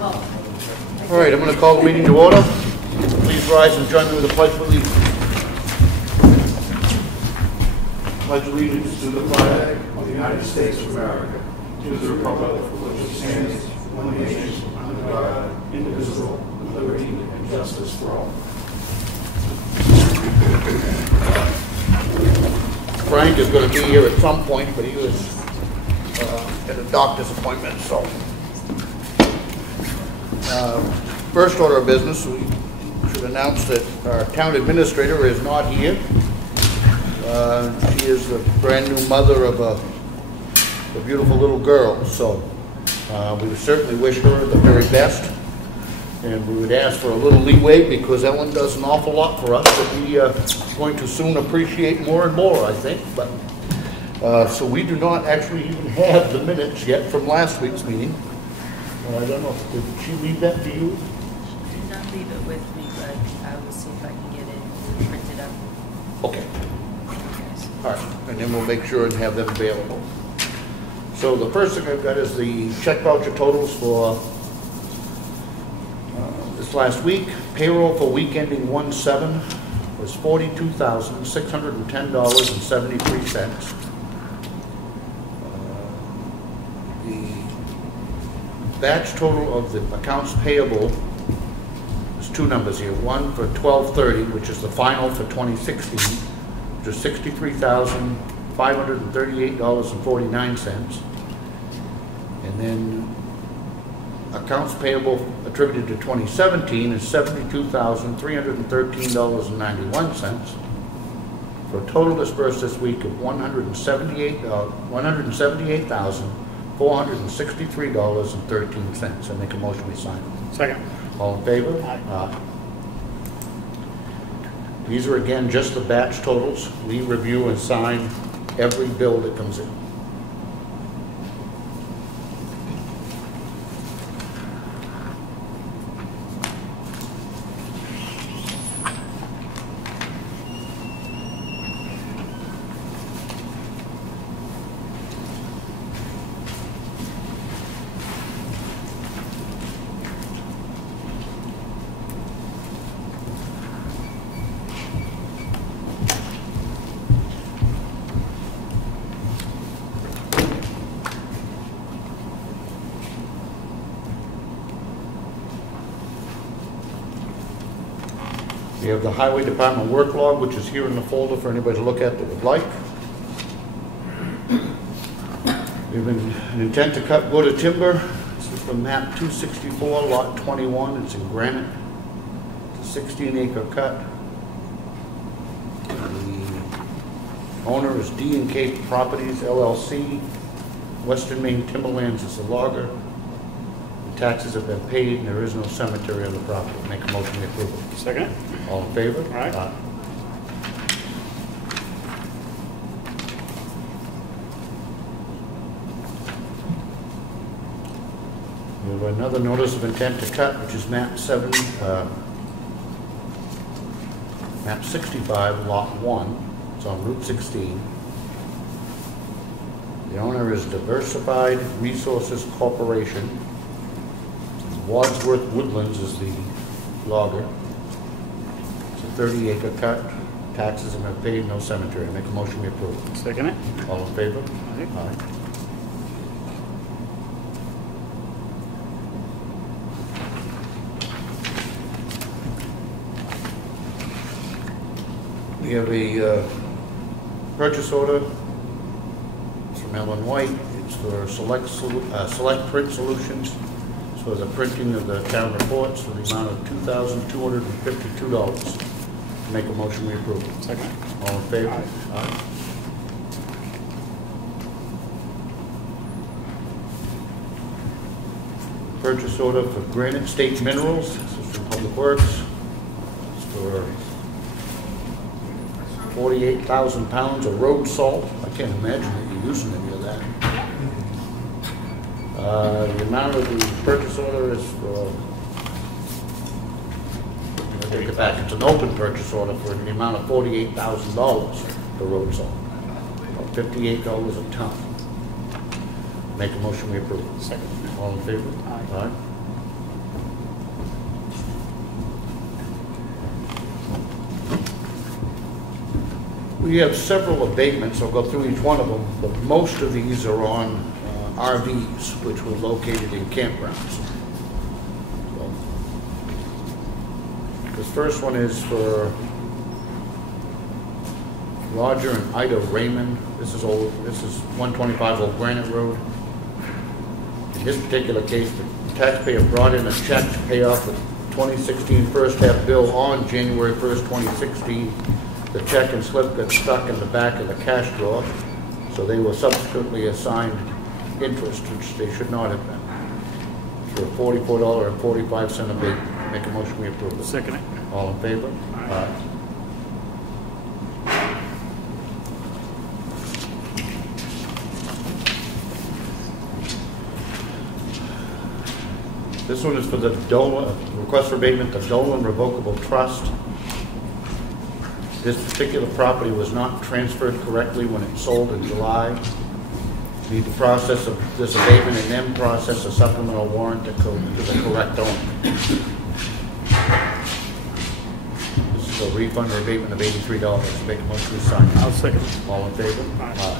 All right, I'm going to call the meeting to order. Please rise and join me with the Pledge of Allegiance. Pledge allegiance to the flag of the United States of America, to the republic for which it stands, one nation, under God, indivisible, with liberty and justice for all. Frank is going to be here at some point, but he was at a doctor's appointment, so. First order of business, we should announce that our town administrator is not here. She is the brand new mother of a beautiful little girl, so we would certainly wish her the very best. And we would ask for a little leeway because Ellen does an awful lot for us that we are going to soon appreciate more and more, I think. But so we do not actually even have the minutes yet from last week's meeting. I don't know, did she leave that to you? She did not leave it with me, but I will see if I can get it printed up. Okay. All right, and then we'll make sure and have them available. So the first thing I've got is the check voucher totals for this last week. Payroll for week ending 1/7 was $42,610.73. Batch total of the accounts payable, there's two numbers here. One for 12/30, which is the final for 2016, which is $63,538.49. And then accounts payable attributed to 2017 is $72,313.91. For a total dispersed this week of $178,463.13. I make a motion we sign. Second. All in favor? Aye. These are again just the batch totals. We review and sign every bill that comes in. We have the Highway Department work log, which is here in the folder for anybody to look at that would like. We have an intent to cut wood or timber. This is from map 264, lot 21. It's in granite. It's a 16-acre cut. The owner is D&K Properties, LLC. Western Maine Timberlands is the logger. The taxes have been paid and there is no cemetery on the property. Make a motion to approve it. Second. All in favor? Aye. Aye. We have another notice of intent to cut, which is map 65, lot 1. It's on Route 16. The owner is Diversified Resources Corporation. Wadsworth Woodlands is the logger. 30-acre cut, taxes have been paid, no cemetery. Make a motion we approve. Second it. All in favor? Aye. Aye. We have a purchase order. It's from Ellen White. It's for Select Print Solutions. It's for the printing of the town reports for the amount of $2,252. Make a motion we approve. Second. All in favor? Aye. Aye. Purchase order for Granite State Minerals. This is from Public Works. It's for 48,000 pounds of road salt. I can't imagine that you're using any of that. The amount of the purchase order is for, I take it back, it's an open purchase order for the amount of $48,000 for road salt, about $58 a ton. Make a motion we approve. Second. All in favor? Aye. Aye. We have several abatements. I'll go through each one of them, but most of these are on RVs, which were located in campgrounds. So, this first one is for Roger and Ida Raymond. This is 125 Old Granite Road. In this particular case, the taxpayer brought in a check to pay off the 2016 first half bill on January 1st, 2016. The check and slip got stuck in the back of the cash drawer, so they were subsequently assigned interest, which they should not have been, for a $44.45 abatement. Make a motion we approve it. Second it. All in favor? Aye. This one is for the Dolan, request for abatement, the Dolan Revocable Trust. This particular property was not transferred correctly when it sold in July. Need the process of this abatement and then process a supplemental warrant to the correct owner. This is a refund or abatement of $83. Make a motion to sign. I'll second it. All in favor? Aye.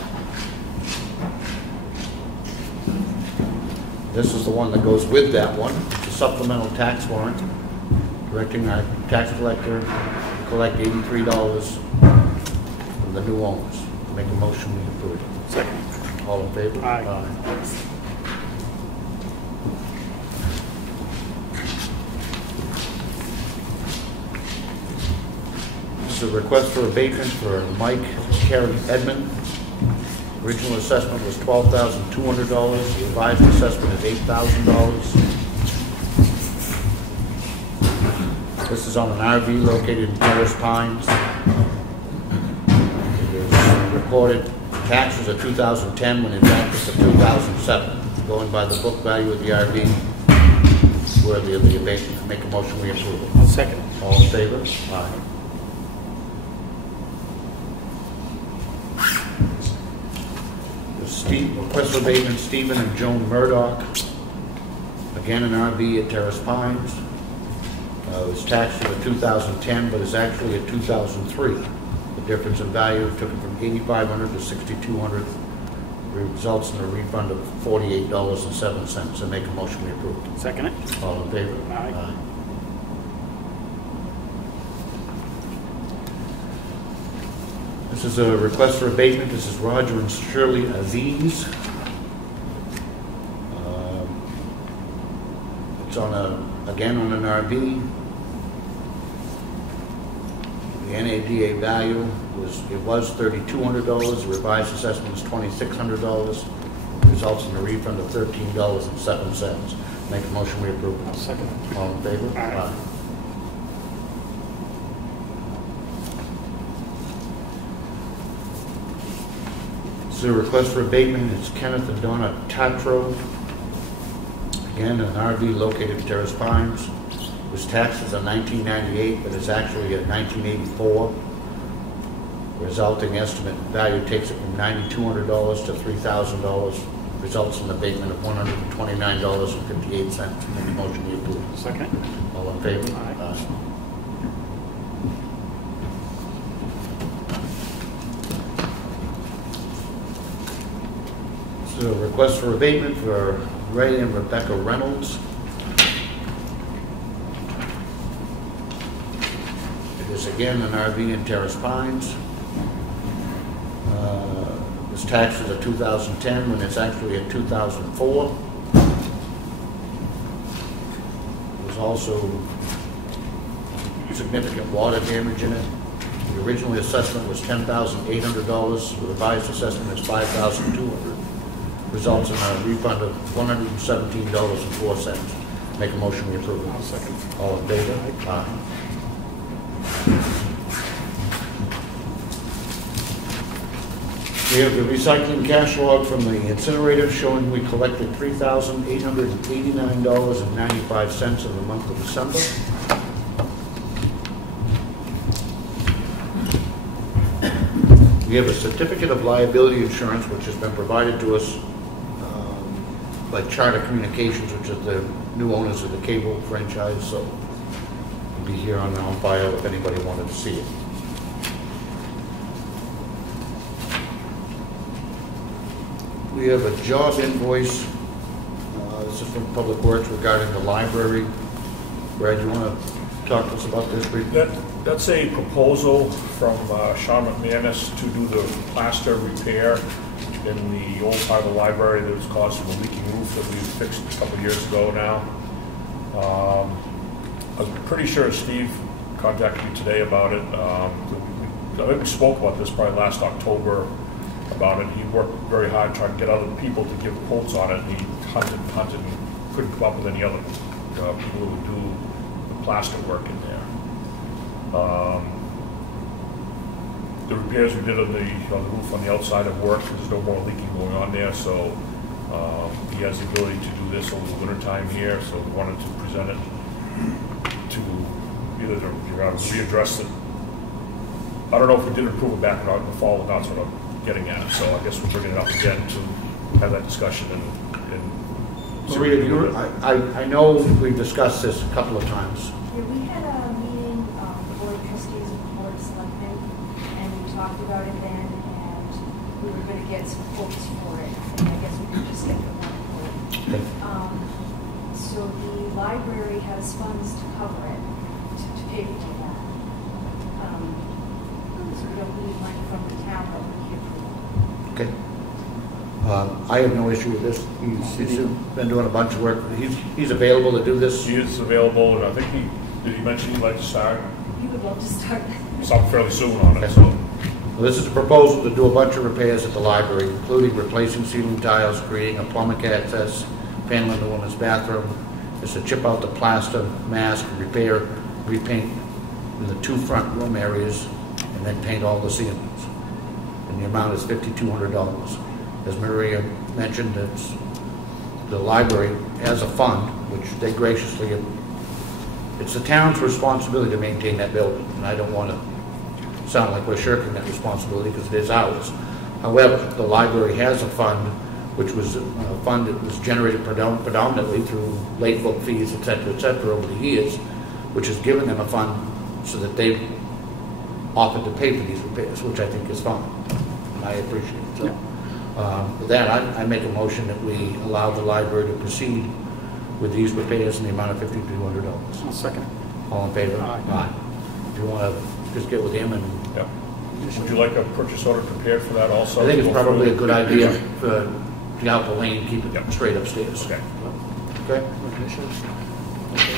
This is the one that goes with that one. It's a supplemental tax warrant directing our tax collector to collect $83 from the new owners. Make a motion we approve it. Second. All in favor? Aye. This is a request for abatement for Mike Carey Edmond. Original assessment was $12,200. The revised assessment is $8,000. This is on an RV located in Terrace Pines. It is recorded taxes of 2010 when in fact it's of 2007. Going by the book value of the RV, it's worthy of the abatement. Make a motion we approve it. I'll second it. All in favor? Aye. Request for abatement, Stephen and Joan Murdoch. Again, an RV at Terrace Pines. It was taxed for 2010, but is actually a 2003. The difference in value took it from $8,500 to $6,200. Results in a refund of $48.07. And make a motion we approve it. Second it. All in favor? Aye. This is a request for abatement. This is Roger and Shirley Aziz. It's on again on an RV. The NADA value was $3,200. The revised assessment was $2,600. Results in a refund of $13.07. Make a motion we approve. I'll second it. All in favor? Aye. This is a request for abatement. It's Kenneth and Donna Tatro. Again, an RV located in Terrace Pines. It was taxed as a 1998, but is actually a 1984. Resulting estimate value takes it from $9,200 to $3,000. Results in an abatement of $129.58. Make a motion to approve. Second. All in favor? Aye. This is a request for abatement for Ray and Rebecca Reynolds. It is again an RV in Terrace Pines. This tax is a 2010 when it's actually a 2004. There's also significant water damage in it. The original assessment was $10,800. The revised assessment is $5,200. Results in a refund of $117.04. Make a motion we approve it. I'll second. All in favor? Aye. We have the recycling cash log from the incinerator showing we collected $3,889.95 in the month of December. We have a certificate of liability insurance which has been provided to us by Charter Communications, which is the new owners of the cable franchise, so it'll be here on file if anybody wanted to see it. We have a job invoice. This is from Public Works regarding the library. Brad, you want to talk to us about this briefly? That's a proposal from Sean McManus to do the plaster repair in the old part of the library that was caused from a leaking roof that we fixed a couple of years ago now. I was pretty sure Steve contacted me today about it. I think we spoke about this probably last October about it. He worked very hard trying to get other people to give quotes on it, and he hunted and couldn't come up with any other people who would do the plaster work in there. The repairs we did on the roof on the outside have worked. There's no more leaking going on there, so he has the ability to do this over the winter time here. So we wanted to present it to either to readdress it. I don't know if we did approve it back in the fall, and that's what I'm getting at. So I guess we're bringing it up again to have that discussion and Maria, I know we've discussed this a couple of times. Yeah, we had a meeting, the Board of Trustees and the Board of Selectmen, and we talked about it then, and we were going to get some quotes for it, and I guess we could just get the one quote. Okay. So the library has funds to cover it, to pay for that. So we don't need money from the town, but we need approval. Okay. I have no issue with this. He's been doing a bunch of work. He's available to do this. He is available, and I think did he mention he'd like to start You would love to start. something fairly soon on it. So Well, this is a proposal to do a bunch of repairs at the library, including replacing ceiling tiles, creating a plumbing access panel in the women's bathroom. It's to chip out the plaster, mask, repair, repaint in the two front room areas, and then paint all the ceilings. And the amount is $5,200. As Maria mentioned, the library has a fund, which they graciously, it's the town's responsibility to maintain that building, and I don't want to sound like we're shirking that responsibility because it is ours. However, the library has a fund, which was a fund that was generated predominantly through late book fees, et cetera, over the years, which has given them a fund so that they've offered to pay for these repairs, which I think is fine, and I appreciate it. So, with that, I make a motion that we allow the library to proceed with these repairs in the amount of $5,200. I'll second it. All in favor? Aye. If you want to just get with him and... yeah. Would you like a purchase order prepared for that also? I think it's probably a good idea to get out the lane and keep it Yep. straight upstairs. Okay. Okay? No conditions? Okay.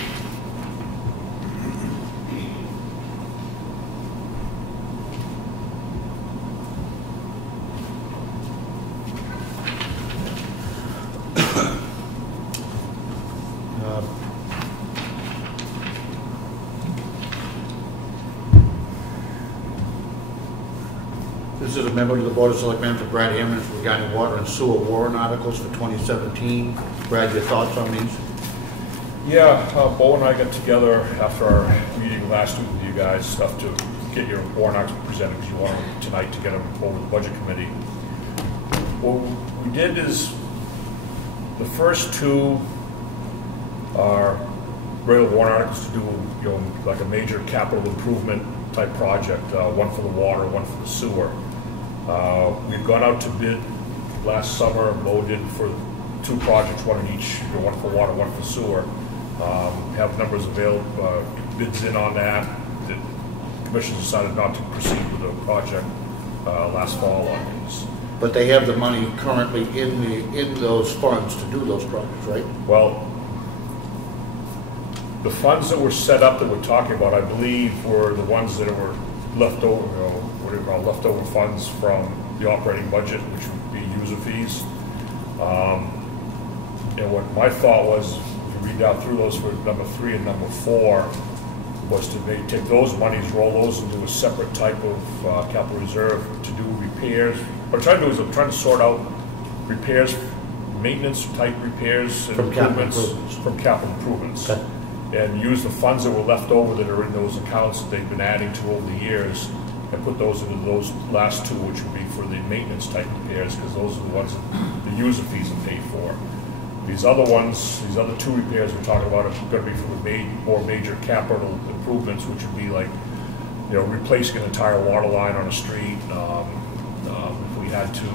This is a memo to the Board of Selectmen for Brad Hammond regarding water and sewer warrant articles for 2017. Brad, your thoughts on these? Yeah, Bo and I got together after our meeting last week with you guys, stuff to get your warrant articles presented because you wanted them tonight to get them over the budget committee. What we did is the first two are regular warrant articles to do, like a major capital improvement type project, one for the water, one for the sewer. We've gone out to bid last summer. Mo did for two projects, one in each, one for water, one for sewer. Have numbers available, bids in on that. The commission decided not to proceed with the project last fall on these. But they have the money currently in those funds to do those projects, right? Well, the funds that were set up that we're talking about, I believe, were the ones that were left over, what do you call leftover funds from the operating budget, which would be user fees. And what my thought was, if you read down through those for number 3 and number 4, was to take those monies, roll those into a separate type of capital reserve to do repairs. What I'm trying to do is I'm trying to sort out repairs, maintenance type repairs and From capital improvements from capital improvements. Okay. And use the funds that were left over that are in those accounts that they've been adding to over the years and put those into those last two, which would be for the maintenance type repairs, because those are the ones that the user fees are paid for. These other ones, these other two repairs we're talking about are going to be for the more major capital improvements, which would be like, replacing an entire water line on a street. If we had to,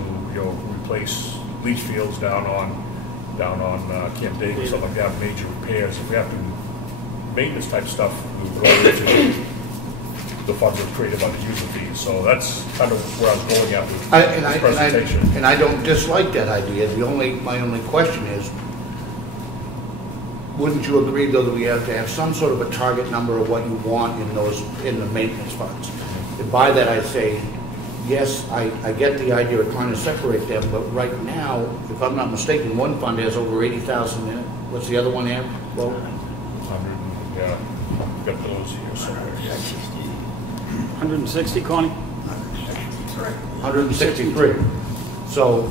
replace leach fields down on Camp David, something like that, major repairs. If we have to maintenance type stuff, we would roll into the funds that are created by the user fees. So that's kind of where I was going at with this presentation. And I don't dislike that idea. My only question is, wouldn't you agree though that we have to have some sort of a target number of what you want in the maintenance funds? And by that I say, yes, I get the idea of trying to separate them, but right now, if I'm not mistaken, one fund has over 80,000 in it. What's the other one have? Well, 100, yeah, got those here somewhere. 160, Connie? 163. So,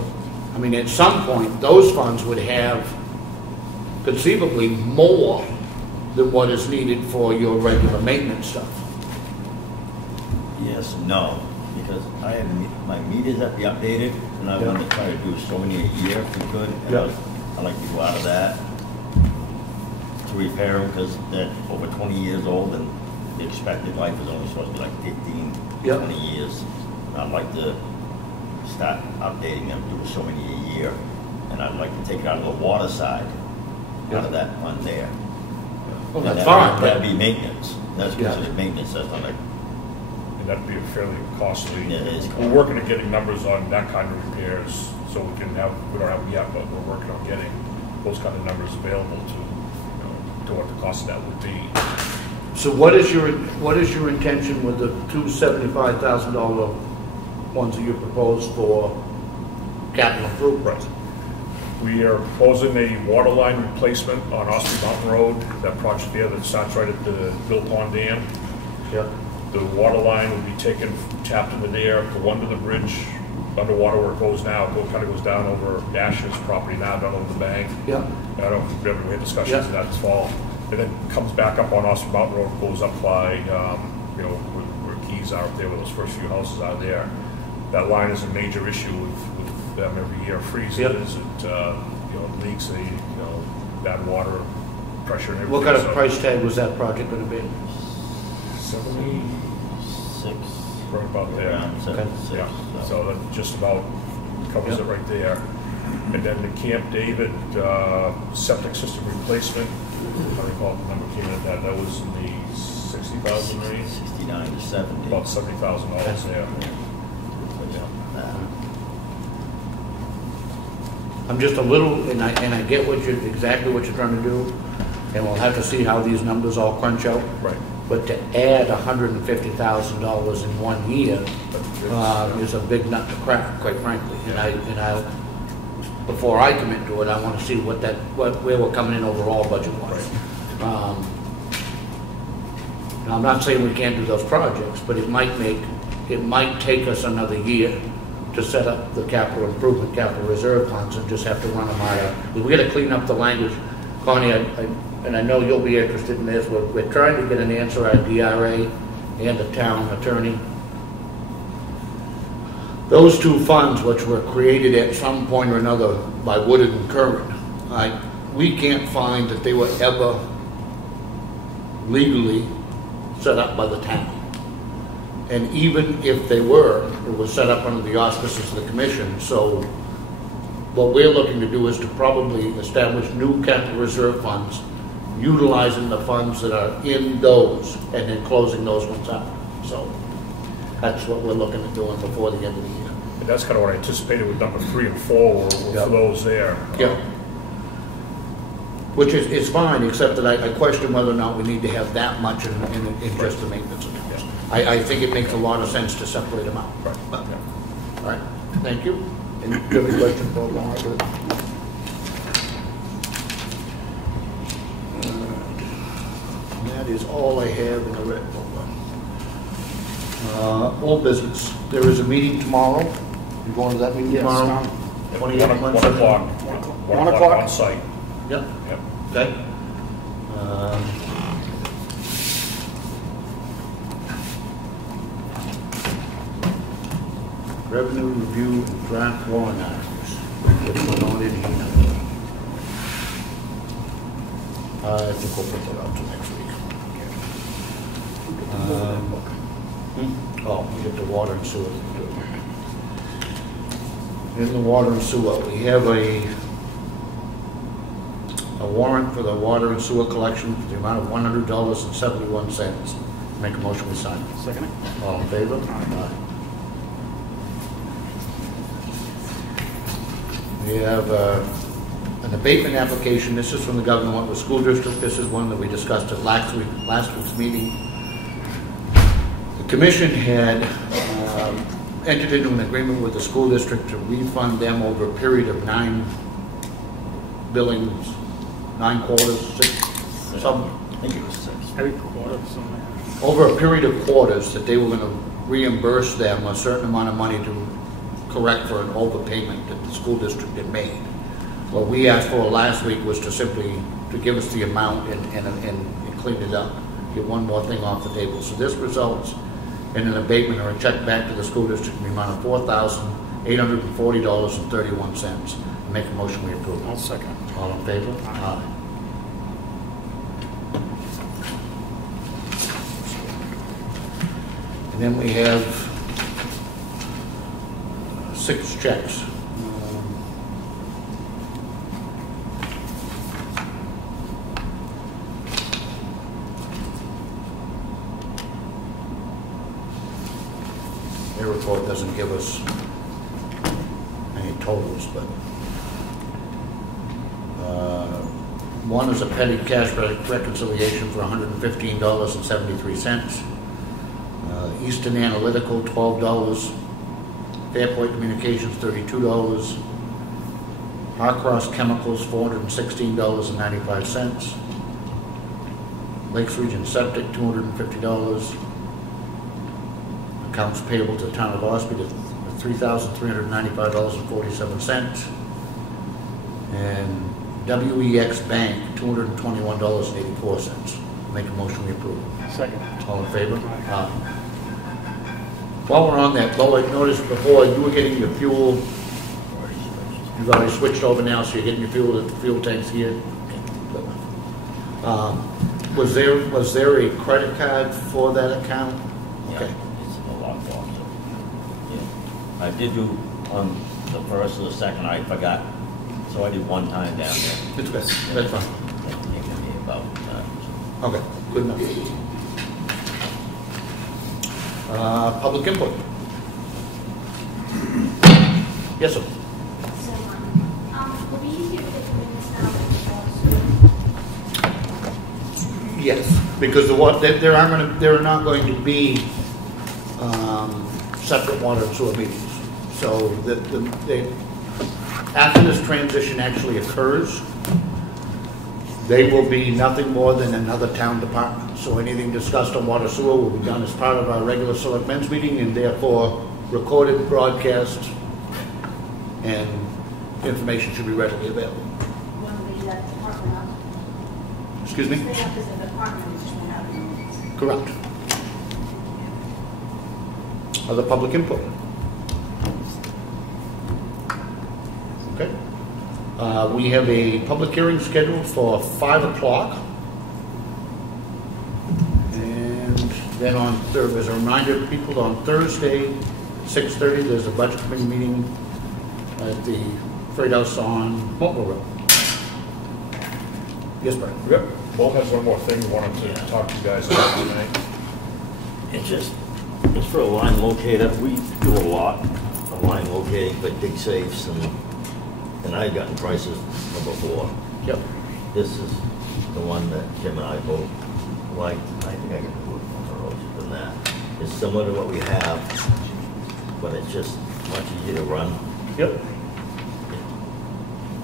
I mean, at some point, those funds would have conceivably more than what is needed for your regular maintenance stuff. Yes and no, because I have my meters have to be updated, and I want to try to do so many a year if we could. And I like to go out of that to repair them because they're over 20 years old, and the expected life is only supposed to be like 15, 20 years. And I'd like to start updating them, do so many a year, and I'd like to take it out of the water side, out of that fund there. Well, And that's fine. that'd be maintenance. That's considered maintenance. That's not like. And that'd be fairly costly. Yeah, it is costly. We're working on getting numbers on that kind of repairs, so we don't have them yet, but we're working on getting those kind of numbers available to what the cost of that would be. So what is your intention with the two $75,000 ones that you proposed for capital improvements? We are proposing a water line replacement on Ossipee Mountain Road, that project there that starts right at the Bill Pond Dam. Yeah. The water line will be tapped into there, go under the bridge, underwater where it goes now. It kind of goes down over Ash's property now, down over the bank. Yeah. I don't know if we had discussions of that this fall. And then comes back up on Ossipee Mountain Road, goes up by, where Keys are up there, where those first few houses are there. That line is a major issue with them every year. Freezes, Yep. it leaks, bad water pressure and everything. What kind of price tag was that project going to be? 76, Right about there. around 76. Yeah, so that just about covers it right there. And then the Camp David septic system replacement, I recall the number came in that was in the 60,000 range, 69 to 70. about $70,000 there. I'm just a little, and I get exactly what you're trying to do, and we'll have to see how these numbers all crunch out. Right. But to add $150,000 in 1 year is a big nut to crack, quite frankly. And I, before I commit to it, I want to see where we're coming in overall budget-wise. Now, I'm not saying we can't do those projects, but it might take us another year to set up the capital improvement, capital reserve funds, and just have to run them out of. We got to clean up the language, Connie. And I know you'll be interested in this. We're trying to get an answer out of DRA and the town attorney. Those two funds, which were created at some point or another by Woodard and Curran, we can't find that they were ever legally set up by the town. And even if they were, it was set up under the auspices of the commission. So what we're looking to do is to probably establish new capital reserve funds, utilizing the funds that are in those and then closing those ones out. So that's what we're looking at doing before the end of the year. And that's kind of what I anticipated with number 3 and 4 were for those there. Yeah. Which is fine, except that I question whether or not we need to have that much in just the maintenance accounts. I think it makes a lot of sense to separate them out. Right. But, all right, thank you. Any question for Margaret? That is all I have in the red folder. Old business. There is a meeting tomorrow. You going to that meeting tomorrow? 1 o'clock. 1 o'clock on site. Yep. Yep. Okay. Revenue review and draft warrant articles. What's going on in here? I think we'll put that out to next week. Oh, we get the water and sewer. In the water and sewer, we have a warrant for the water and sewer collection for the amount of $100.71. Make a motion, we sign it. Second it. All in favor? Aye. We have an abatement application. This is from the Government School District. This is one that we discussed at last week's meeting. The commission had entered into an agreement with the school district to refund them over a period of 9 billings, 9 quarters, 6, some, I think it was 6. Every quarter, something like that. over a period of quarters, that they were going to reimburse them a certain amount of money to correct for an overpayment that the school district had made. What we asked for last week was to simply to give us the amount and clean it up, get one more thing off the table. So this results in an abatement or a check back to the school district in the amount of $4,840.31. Make a motion, we approve. I'll second it. All in favor? Aye. And then we have 6 checks. Their report doesn't give us any totals, but one is a petty cash reconciliation for $115.73. Eastern Analytical, $12. Fairpoint Communications, $32. Harcross Chemicals, $416.95. Lakes Region Septic, $250. Accounts payable to the town of Ossipee, $3,395.47. And WEX Bank, $221.84. Make a motion, we approve. Second. All in favor? Aye. While we're on that, Bo, I noticed before you were getting your fuel. You've already switched over now, so you're getting your fuel at the fuel tanks here. Was there a credit card for that account? Yeah, Okay. it's in the lockbox. Yeah. I did do on the first or the second, I forgot. So I did one time down there. It's good. That's fine. It gave me about, Okay, good enough. Public input. Yes, sir. So, will be easier to get the minutes now than Yes, because there are not going to be separate water and sewer meetings. So after this transition actually occurs, they will be nothing more than another town department. So anything discussed on water sewer will be done as part of our regular selectmen's meeting, and therefore recorded, broadcast, and information should be readily available. When we leave that department up? Excuse me? Stay up as a department, we just won't have the minutes. Correct. Other public input? Okay. We have a public hearing scheduled for 5 o'clock. And then as a reminder to people, on Thursday, 6:30, there's a budget committee meeting at the Freight House on Comeau Road. Yes, Brian? Yep. Bo has one more thing we wanted to talk to you guys about tonight. it's for a line locator. We do a lot of line locating for dig safes and I've gotten prices from before. Yep. This is the one that Jim and I both like. I think I can do it more than that. It's similar to what we have, but it's just much easier to run. Yep.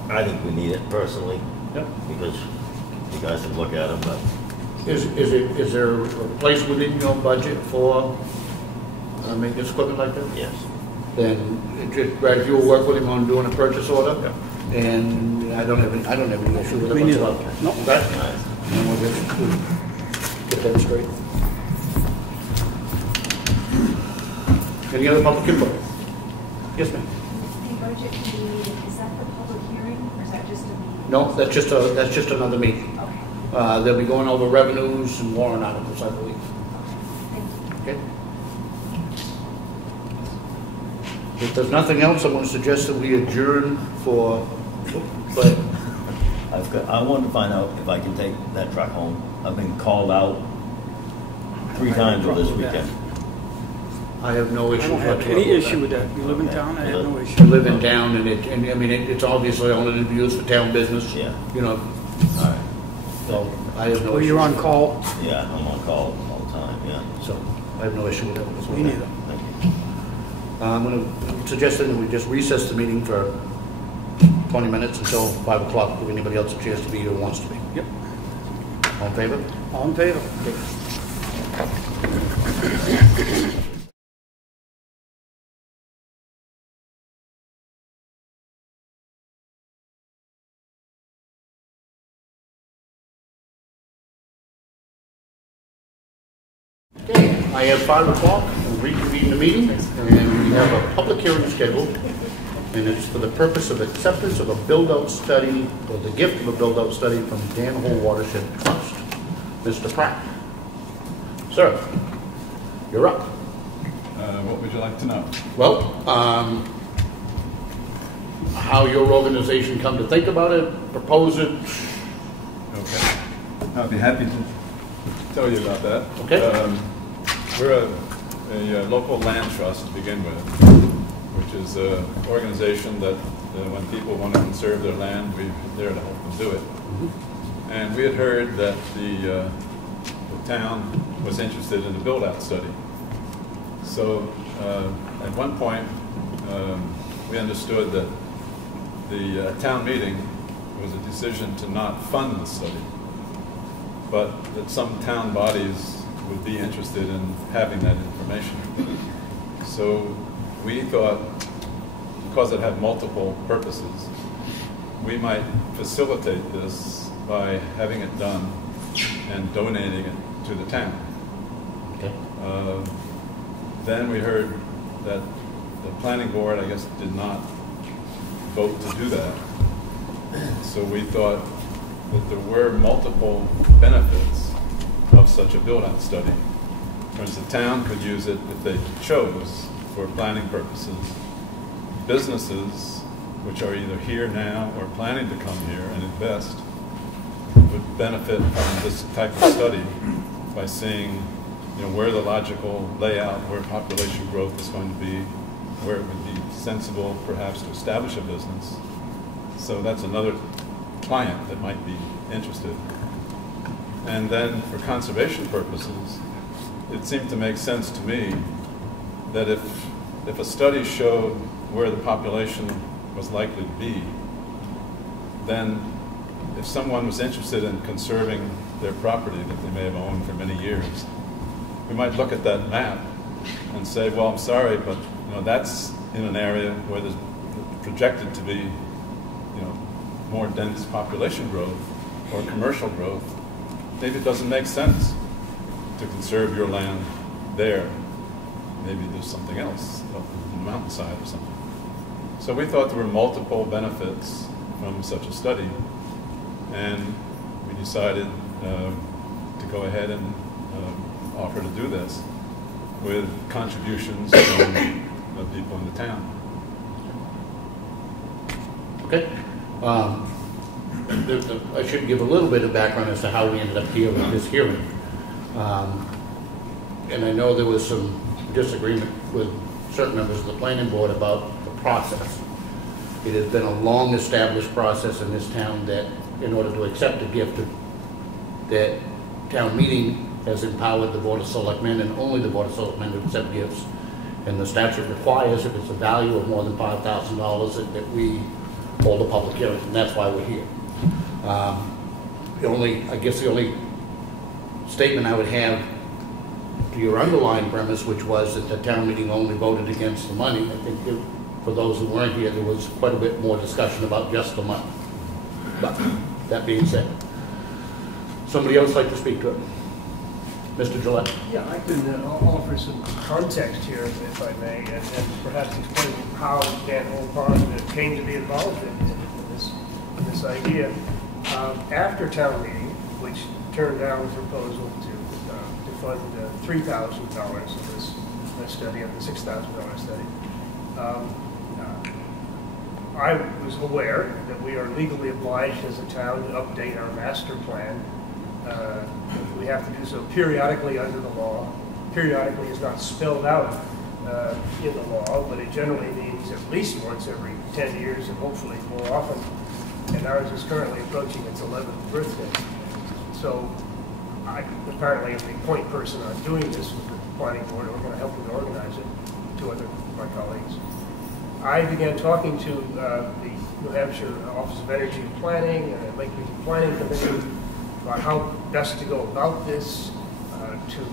I think we need it personally, Yep. because you guys can look at them, but Is there a place within your budget for maintenance equipment like that? yes. Then Brad, you will work with him on doing a purchase order? Yeah. And I don't have any issue with it Me neither. whatsoever. No. Okay? And we'll get that straight. Any other public input? Yes, ma'am. The budget committee, is that the public hearing, or is that just a meeting? No, that's just another meeting. Okay. They'll be going over revenues and warrant articles, I believe. Thank you. Okay? If there's nothing else, I'm going to suggest that we adjourn for, but I wanted to find out if I can take that truck home. I've been called out 3 times this weekend. I have no I issue don't have whatsoever any with issue that. with that. You live in town, I have no I issue. live in town, and I mean, it's obviously only to be used for town business. Yeah. You know, All right. so I have no Well, issue. you're on with it. call? Yeah, I'm on call all the time, yeah. So I have no issue with it. Me neither. Thank you. I'm going to suggest that we just recess the meeting for 20 minutes until 5 o'clock, give anybody else a chance to be here who wants to be. Yep. All in favor? All in favor? Okay, I have 5 o'clock, we'll reconvene the meeting, and we have a public hearing scheduled, and it's for the purpose of acceptance of a build-out study, or the gift of a build-out study from Dan Hole Watershed Trust. Mr. Pratt. Sir, you're up. What would you like to know? Well, how your organization come to think about it, propose it. Okay. I'll be happy to tell you about that. Okay. We're a local land trust to begin with, which is an organization that when people want to conserve their land, we're there to help them do it. Mm-hmm. And we had heard that the town was interested in a build-out study. So at one point, we understood that the town meeting was a decision to not fund the study, but that some town bodies would be interested in having that information. So we thought, because it had multiple purposes, we might facilitate this by having it done and donating it to the town. Okay. Then we heard that the planning board, I guess, did not vote to do that. So we thought that there were multiple benefits of such a build-out study. For instance, the town could use it if they chose for planning purposes. Businesses, which are either here now or planning to come here and invest, would benefit from this type of study by seeing, where the logical layout, where population growth is going to be, where it would be sensible perhaps to establish a business. So that's another client that might be interested. And then for conservation purposes, it seemed to make sense to me that if a study showed where the population was likely to be, then if someone was interested in conserving their property that they may have owned for many years, we might look at that map and say, well, I'm sorry, but that's in an area where there's projected to be more dense population growth or commercial growth. Maybe it doesn't make sense to conserve your land there. Maybe there's something else up on the mountainside or something. So we thought there were multiple benefits from such a study, and we decided to go ahead and offer to do this with contributions from the people in the town. Okay. I should give a little bit of background as to how we ended up here with this hearing. And I know there was some disagreement with certain members of the planning board about the process. It has been a long-established process in this town that in order to accept a gift, that town meeting has empowered the Board of Selectmen and only the Board of Selectmen to accept gifts. And the statute requires, if it's a value of more than $5,000, that we hold a public hearing, and that's why we're here. The only statement I would have to your underlying premise, which was that the town meeting only voted against the money, I think for those who weren't here, there was quite a bit more discussion about just the money. But that being said, somebody else like to speak to it? Mr. Gillette? Yeah, I can offer some context here, if I may, and perhaps explain how Dan Hole came to be involved in this idea. After town meeting, which turned down the proposal to fund $3,000 of this study, of the $6,000 study, I was aware that we are legally obliged as a town to update our master plan. We have to do so periodically under the law. Periodically is not spelled out in the law, but it generally means at least once every 10 years and hopefully more often. And ours is currently approaching its 11th birthday. So I apparently am the point person on doing this with the planning board. We're going to help them organize it, two other of my colleagues. I began talking to the New Hampshire Office of Energy and Planning and the Lake Region Planning Commission about how best to go about this, to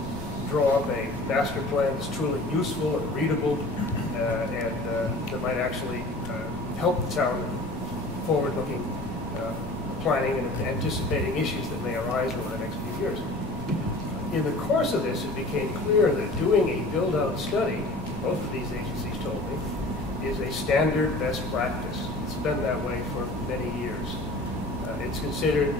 draw up a master plan that's truly useful and readable, and that might actually help the town forward-looking planning and anticipating issues that may arise over the next few years. In the course of this, it became clear that doing a build-out study, both of these agencies told me, is a standard best practice. It's been that way for many years. It's considered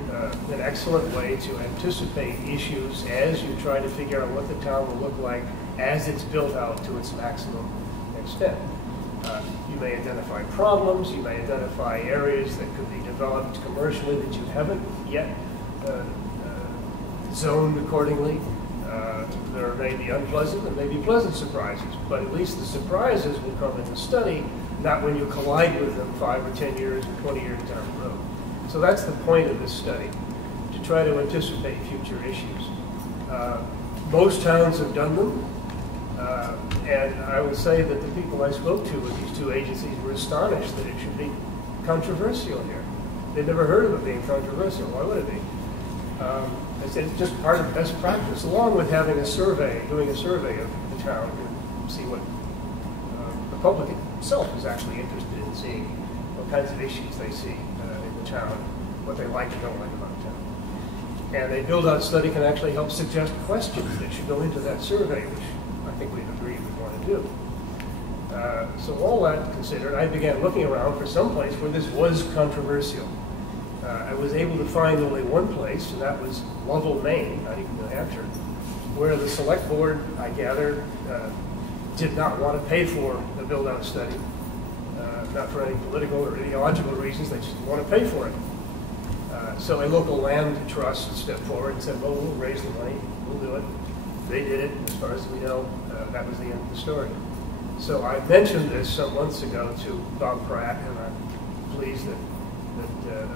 an excellent way to anticipate issues as you try to figure out what the town will look like as it's built out to its maximum extent. You may identify problems, you may identify areas that could be developed commercially that you haven't yet zoned accordingly. There may be unpleasant and maybe pleasant surprises, but at least the surprises will come in the study, not when you collide with them 5 or 10 years or 20 years down the road. So that's the point of this study, to try to anticipate future issues. Most towns have done them, and I will say that the people I spoke to with these two agencies were astonished that it should be controversial here. They'd never heard of it being controversial. Why would it be? I said it's just part of best practice, along with having a survey, doing a survey of the town to see what the public itself is actually interested in seeing, what kinds of issues they see in the town, what they like and don't like about the town. And a build-out study can actually help suggest questions that should go into that survey, which I think we've agreed we want to do. So all that considered, I began looking around for some place where this was controversial. I was able to find only one place, and that was Lovell, Maine, not even New Hampshire, where the select board, I gathered, did not want to pay for the build-out study, not for any political or ideological reasons, they just didn't want to pay for it. So a local land trust stepped forward and said, well, we'll raise the money, we'll do it. They did it, as far as we know, that was the end of the story. So I mentioned this some months ago to Bob Pratt, and I'm pleased that the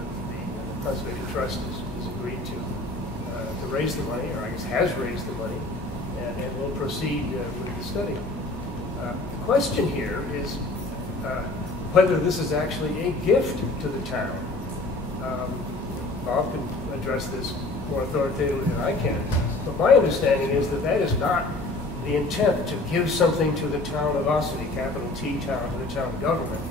Conservation Trust has agreed to raise the money, or I guess has raised the money, and will proceed with the study. The question here is whether this is actually a gift to the town. Bob can address this more authoritatively than I can, but my understanding is that that is not the intent, to give something to the town of Ossipee, capital T town, to the town government,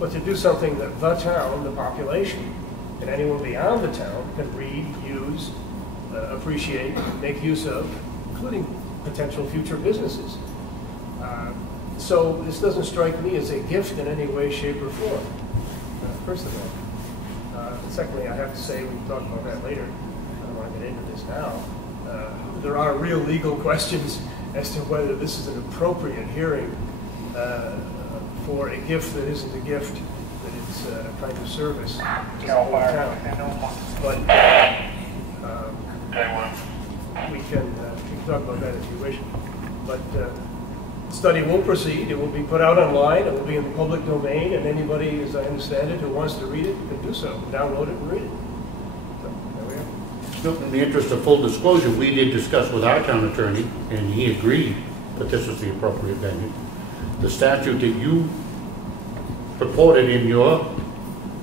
but to do something that the town, the population, and anyone beyond the town can read, use, appreciate, make use of, including potential future businesses. So this doesn't strike me as a gift in any way, shape, or form, first of all. Secondly, I have to say, we can talk about that later. I don't want to get into this now. There are real legal questions as to whether this is an appropriate hearing for a gift that isn't a gift, that it's a kind of service to the whole town. But we can talk about that if you wish. But the study will proceed. It will be put out online. It will be in the public domain, and anybody, as I understand it, who wants to read it can do so. Download it and read it. So there we are. In the interest of full disclosure, we did discuss with our town attorney, and he agreed that this was the appropriate venue. The statute that you purported in your,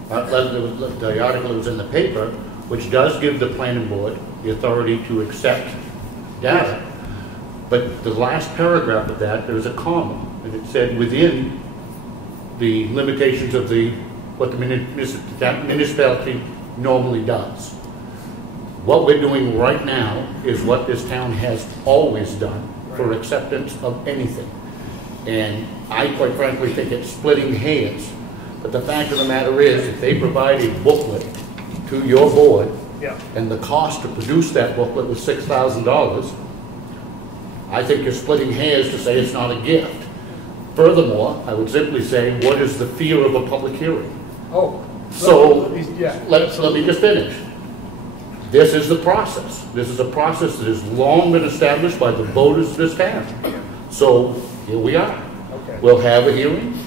the article that was in the paper, which does give the planning board the authority to accept data, but the last paragraph of that, there's a comma, and it said within the limitations of what the municipality normally does. What we're doing right now is what this town has always done for acceptance of anything. And I quite frankly think it's splitting hairs. But the fact of the matter is, if they provide a booklet to your board, and the cost to produce that booklet was $6,000, I think you're splitting hairs to say it's not a gift. Furthermore, I would simply say, what is the fear of a public hearing? Oh. So, Yeah. let me just finish. This is the process. This is a process that has long been established by the voters of this town. So, here we are. Okay. We'll have a hearing.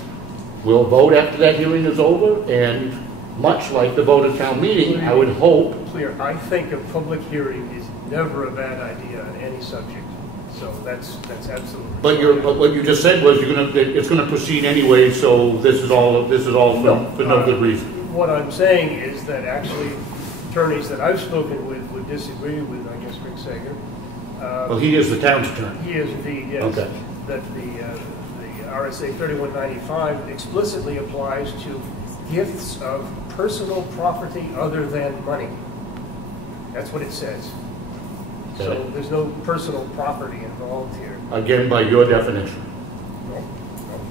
We'll vote after that hearing is over, and much like the vote at town meeting, I would hope. Clear, I think a public hearing is never a bad idea on any subject. So that's absolutely. But what you just said was it's gonna proceed anyway. So this is all for no good reason. What I'm saying is that actually attorneys that I've spoken with would disagree with, I guess, Rick Sager. Well, he is the town's attorney. He is indeed, yes. Okay. That the RSA 3195 explicitly applies to gifts of personal property other than money. That's what it says. So Okay. there's no personal property involved here. Again, by your definition. No,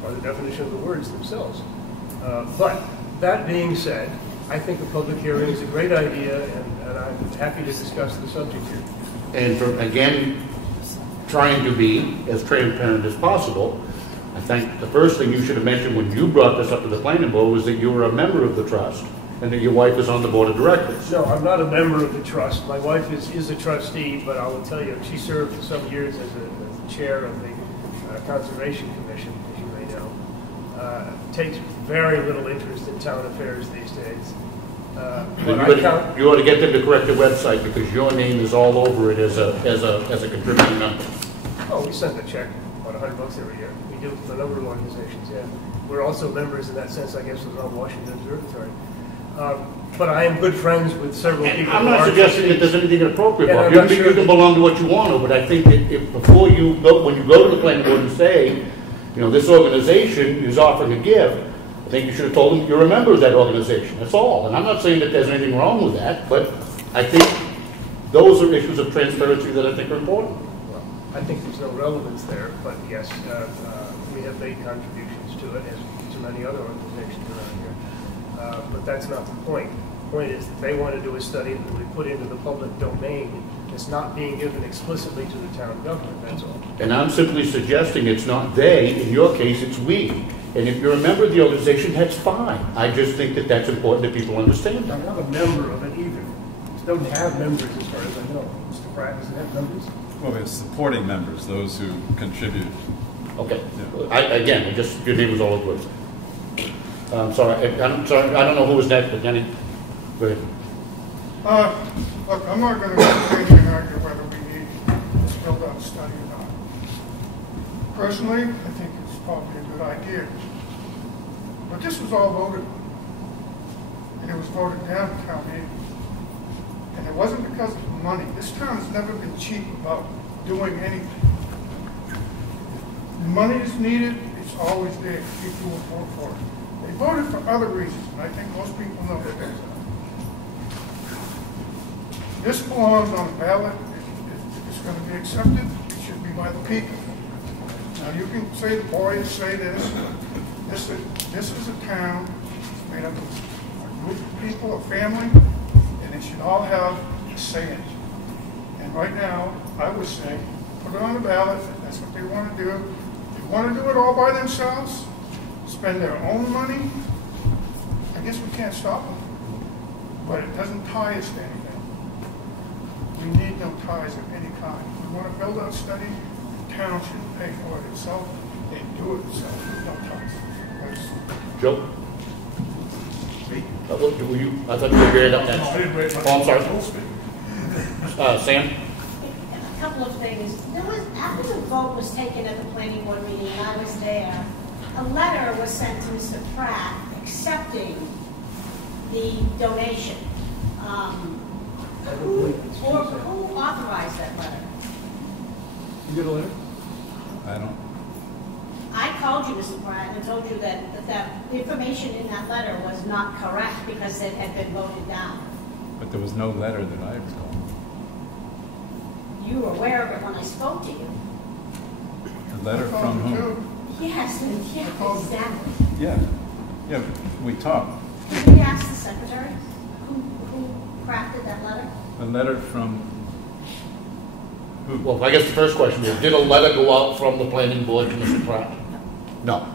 by the definition of the words themselves. But that being said, I think a public hearing is a great idea, and I'm happy to discuss the subject here. And for, again, trying to be as transparent as possible, I think the first thing you should have mentioned when you brought this up to the planning board was that you were a member of the trust and that your wife is on the board of directors. No, I'm not a member of the trust. My wife is a trustee, but I will tell you, she served for some years as the chair of the Conservation Commission, as you may know. Takes very little interest in town affairs these days. You ought to get them to correct the website because your name is all over it as a contributing member. Oh, we send a check, about $100 every year. We do for a number of organizations, yeah. We're also members in that sense, I guess, of the Washington Observatory. But I am good friends with several people. I'm not suggesting that there's anything inappropriate about Yeah, it. You can belong to what you want to, but I think that if before you go, when you go to the planning board and say, you know, this organization is offering a gift, I think you should have told them you're a member of that organization. That's all. And I'm not saying that there's anything wrong with that, but I think those are issues of transparency that I think are important. Well, I think there's no relevance there, but yes, we have made contributions to it, as to many other organizations around here. But that's not the point. The point is that they want to do a study that we put into the public domain. It's not being given explicitly to the town government, that's all. And I'm simply suggesting it's not they, in your case, it's we. And if you're a member of the organization, that's fine. I just think that that's important that people understand I'm that. not a member of it either. It doesn't have members as far as I know. Mr. Pratt, does it have members? Well, it's supporting members, those who contribute. Okay. Yeah. Your name was all over it. I'm sorry, I don't know who was next, but Jenny, go ahead. Look, I'm not going to continue and argue whether we need this build-out study or not. Personally, I think it's probably a good idea. But this was all voted, and it was voted down at town meeting. And it wasn't because of money. This town has never been cheap about doing anything. If money is needed, it's always there. People will vote for it. They voted for other reasons, and I think most people know that. This belongs on a ballot. If it's going to be accepted, it should be by the people. Now, you can say the boys say this. This is a town made up of a group of people, a family, and they should all have a say in it. And right now, I would say, put it on the ballot. If that's what they want to do. If they want to do it all by themselves, spend their own money, I guess we can't stop them. But it doesn't tie us to anything. We need no ties of any kind. If we want to build out study, the town should pay for it itself. They do it themselves with no ties. Joe? Were you? I thought you were very up next. Oh, I'm sorry. Sam? A couple of things. After the vote was taken at the planning board meeting, and I was there, a letter was sent to Mr. Pratt accepting the donation. Who authorized that letter? You get a letter? I don't. I called you, Mr. Pratt, and told you that the information in that letter was not correct because it had been voted down. But there was no letter that I recall. You were aware of it when I spoke to you. A letter from whom? Yes, exactly. Yeah, we talked. Can we ask the secretary who crafted that letter? A letter from who? Well, I guess the first question is, did a letter go out from the planning board to Mr. Pratt? No.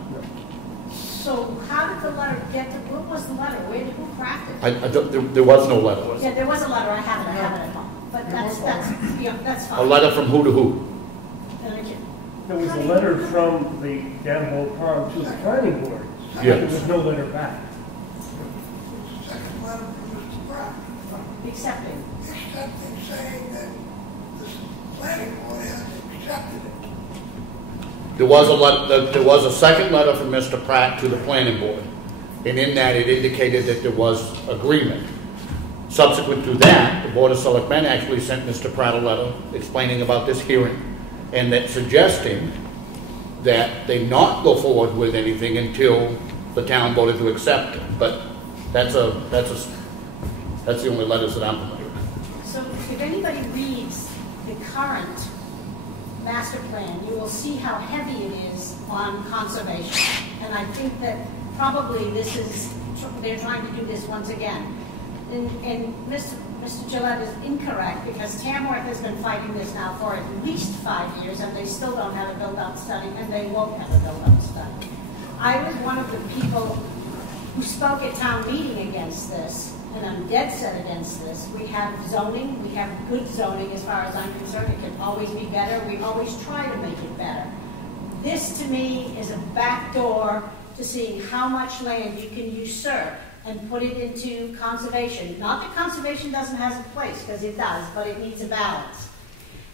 So how did the letter get to, what was the letter? Who crafted it? There was no letter. Yeah, there was a letter, I have it at home. But that's fine. A letter from who to who? There was a letter from the Downhole Farm to the planning board. Yes. There was no letter back. Second letter from Mr. Pratt. Accepting. Accepting, saying that the planning board has accepted it. There was a second letter from Mr. Pratt to the planning board, and in that it indicated that there was agreement. Subsequent to that, the Board of Selectmen actually sent Mr. Pratt a letter explaining about this hearing, and that suggesting that they not go forward with anything until the town voted to accept it. But that's the only letters that I'm familiar with. So if anybody reads the current master plan, you will see how heavy it is on conservation. And I think that probably they're trying to do this once again. And Mr. Gillette is incorrect, because Tamworth has been fighting this now for at least 5 years, and they still don't have a build-out study, and they won't have a build-out study. I was one of the people who spoke at town meeting against this, and I'm dead set against this. We have zoning, we have good zoning as far as I'm concerned. It can always be better. We always try to make it better. This, to me, is a backdoor to seeing how much land you can usurp and put it into conservation. Not that conservation doesn't have a place, because it does, but it needs a balance.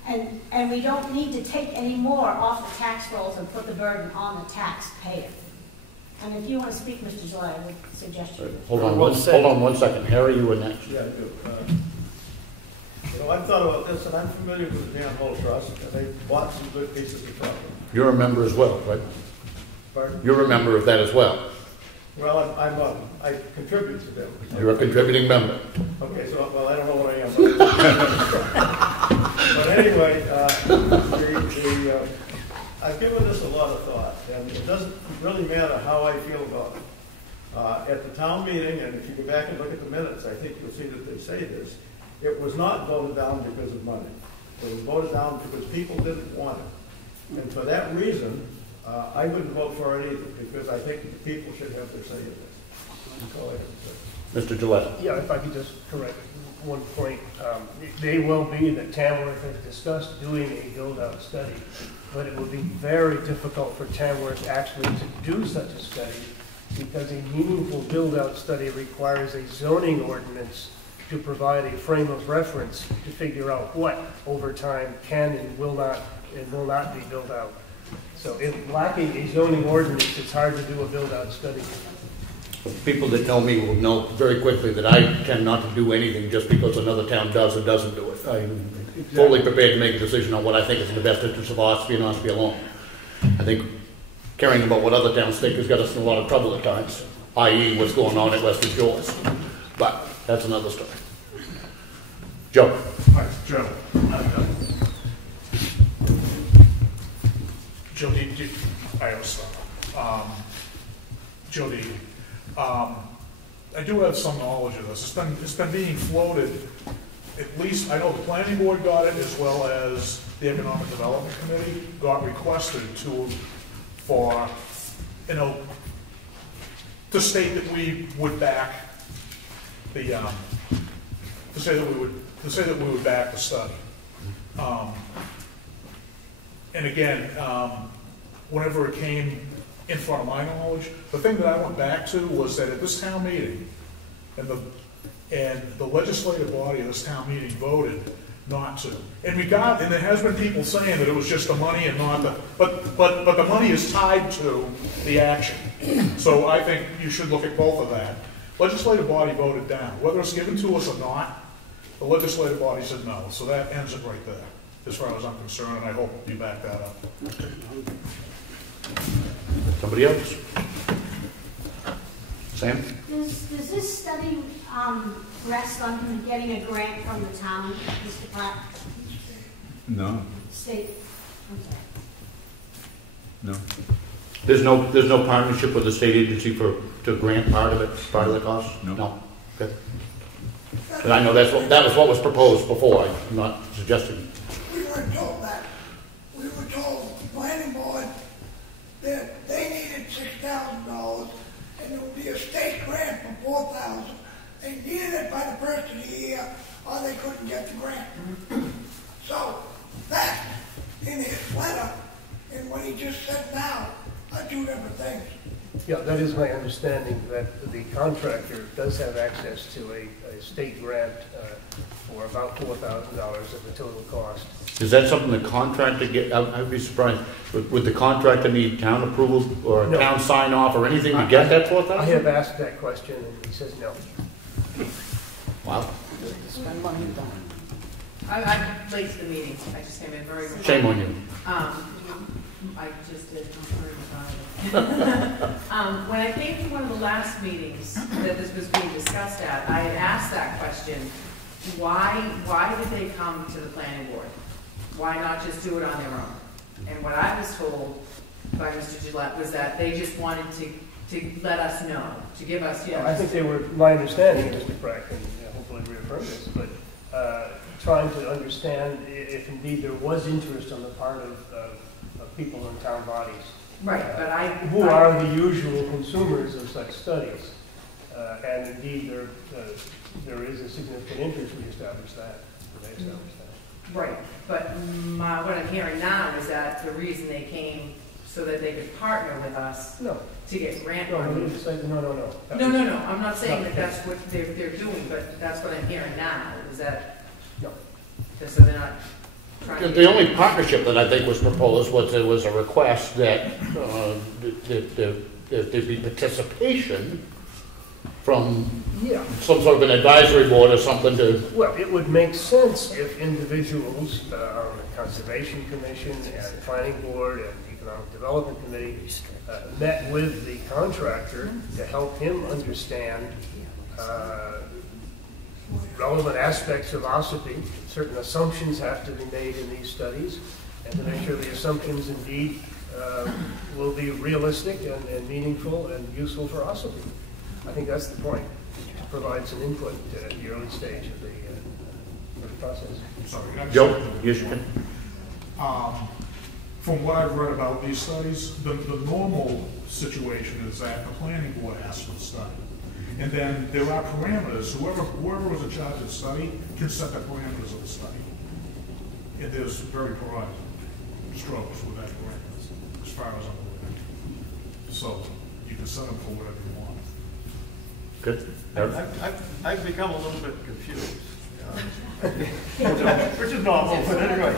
And we don't need to take any more off the tax rolls and put the burden on the taxpayer. And if you want to speak, Mr. Gillette, I would suggest you. Hold on one second. Harry, you were next. Yeah, I do. I've thought about this, and I'm familiar with the Downhole Trust, and they bought some good pieces of property. You're a member as well, right? Pardon? You're a member of that as well. Well, I contribute to them. You're a contributing member. Okay, so, well, I don't know what I am. But anyway, I've given this a lot of thought, and it doesn't really matter how I feel about it. At the town meeting, and if you go back and look at the minutes, I think you'll see that they say this, it was not voted down because of money. It was voted down because people didn't want it. And for that reason, I wouldn't vote for it either, because I think the people should have their say in this. That's all I have to say. Mr. Gillette. Yeah, if I could just correct one point. It may well be that Tamworth has discussed doing a build-out study, but it would be very difficult for Tamworth actually to do such a study, because a meaningful build-out study requires a zoning ordinance to provide a frame of reference to figure out what over time can and will not be built out. So if lacking a zoning ordinance, it's hard to do a build-out study. People that know me will know very quickly that I tend not to do anything just because another town does or doesn't do it. I'm fully prepared to make a decision on what I think is in the best interest of Ossipee and Ossipee alone. I think caring about what other towns think has got us in a lot of trouble at times, i.e. what's going on at Western Shores. But that's another story. Joe. Hi, Joe. Joe D. Joe D. I do have some knowledge of this. It's been being floated. At least I know the planning board got it, as well as the Economic Development Committee got requested to state that we would back the to say that we would back the study. And again, whenever it came in front of my knowledge, the thing that I went back to was that at this town meeting, and the legislative body of this town meeting voted not to. And there has been people saying that it was just the money and not the, but the money is tied to the action. So I think you should look at both of that. Legislative body voted down. Whether it's given to us or not, the legislative body said no. So that ends it right there, as far as I'm concerned, and I hope you back that up. Somebody else? Sam? Does this study rest on him getting a grant from the town, Mr. Pratt? No, State? I'm sorry. no. There's no partnership with the state agency to grant part of the cost? No. Okay. And I know that was what was proposed before. I'm not suggesting. We weren't told that. We were told the planning board that they needed $3,000, and there would be a state grant for $4,000. They needed it by the first of the year, or they couldn't get the grant. So that, in his letter, and what he just said now, are two different things. Yeah, that is my understanding, that the contractor does have access to a state grant for about $4,000 of the total cost. Is that something the contractor get? I'd be surprised. Would the contractor need town approval or a town sign off or anything to get that $4,000? I have asked that question, and he says no. Wow. Spend money and time. I'm late to the meeting. I just came in very. Shame on you. I just did. I'm sorry. When I came to one of the last meetings that this was being discussed at, I had asked that question: Why did they come to the planning board? Why not just do it on their own? And what I was told by Mr. Gillette was that they just wanted to let us know, to give us, you know. I think they were, my understanding, Mr. Pratt can hopefully reaffirm this, but trying to understand if indeed there was interest on the part of people in town bodies. Right, but who are the usual consumers of such studies. And indeed, there is a significant interest. We established that. They established that. Right, but what I'm hearing now is that the reason they came so that they could partner with us to get grant money. No. No. I'm not saying that that's what they're doing, but that's what I'm hearing now. Is that so they're not trying to. The only partnership that I think was proposed was there was a request that there be participation from some sort of an advisory board or something to... Well, it would make sense if individuals on the Conservation Commission and the Planning Board and the Economic Development Committee met with the contractor to help him understand relevant aspects of Ossipee. Certain assumptions have to be made in these studies, and to make sure the assumptions indeed will be realistic and meaningful and useful for Ossipee. I think that's the point, to provide some input at the early stage of the process. Sorry, Joe, yes, you can. From what I've read about these studies, the normal situation is that the planning board asks for the study. And then there are parameters. Whoever was in charge of the study can set the parameters of the study. And there's very broad strokes with that parameters, as far as I'm aware. So you can set them for whatever you want. Good. I've become a little bit confused, which is normal, but anyway.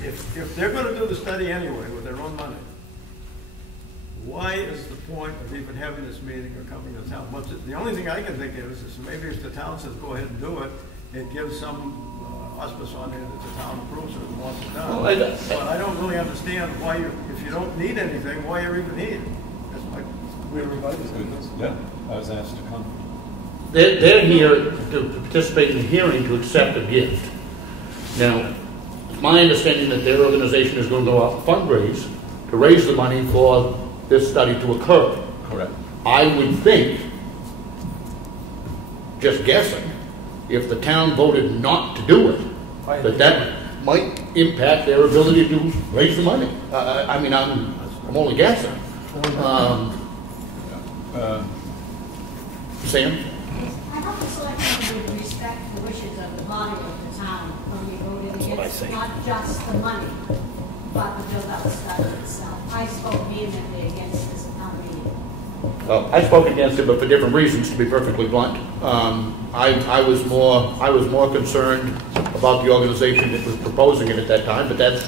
If they're going to do the study anyway with their own money, why is the point of even having this meeting or coming to town? The only thing I can think of is maybe if the town says go ahead and do it, it gives some auspice on it that the town approves it and wants it done. But I don't really understand why if you don't need anything, why you even need it. That's my... Yeah, I was asked to come. They're here to participate in the hearing to accept a gift. Now, it's my understanding that their organization is going to go out and fundraise to raise the money for this study to occur. Correct. I would think, just guessing, if the town voted not to do it, that might impact their ability to raise the money. I mean, I'm only guessing. Sam? I hope the selectmen would respect the wishes of the body of the town when we voted against not just the money, but the build-out study itself. I spoke vehemently against this at town meeting. Well, I spoke against it, but for different reasons, to be perfectly blunt. I was more concerned about the organization that was proposing it at that time, but that's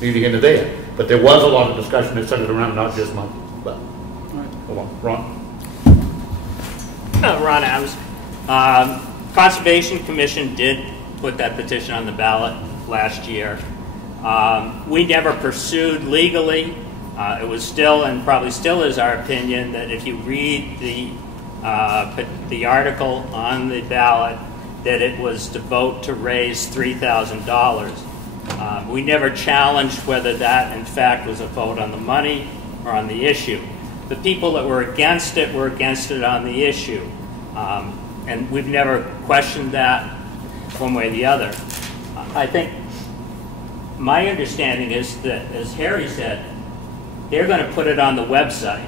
neither here nor there. But there was a lot of discussion that centered around not just money. But go on, Ron. Ron Adams. Conservation Commission did put that petition on the ballot last year. We never pursued legally. It was still, and probably still is, our opinion that if you read the article on the ballot, that it was to vote to raise $3,000. We never challenged whether that, in fact, was a vote on the money or on the issue. The people that were against it on the issue. And we've never questioned that one way or the other. I think my understanding is that, as Harry said, they're going to put it on the website.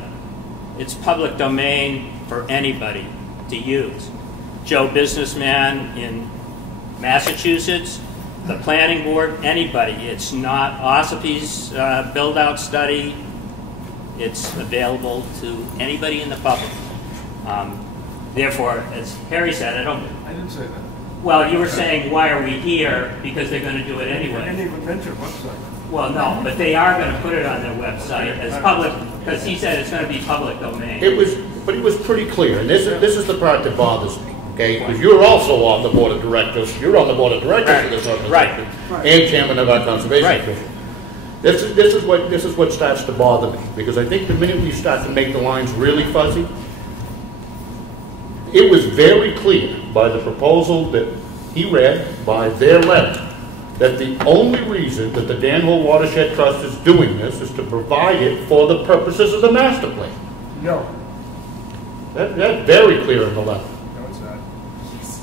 It's public domain for anybody to use. Joe Businessman in Massachusetts, the planning board, anybody. It's not Ossipee's build-out study. It's available to anybody in the public. Therefore, as Harry said, I didn't say that. well, you were saying, why are we here? Because they're going to do it anyway. I didn't even mention website. Well, no, but they are going to put it on their website as public, because he said it's going to be public domain. But it was pretty clear, and this is the part that bothers me, okay? Because you're also on the board of directors, you're on the board of directors of this organization, and chairman of our conservation commission. This is what starts to bother me, because I think the minute we start to make the lines really fuzzy, it was very clear by the proposal that he read, by their letter, that the only reason that the Dan Hole Watershed Trust is doing this is to provide it for the purposes of the master plan. No. That's very clear in the letter. No, it's not.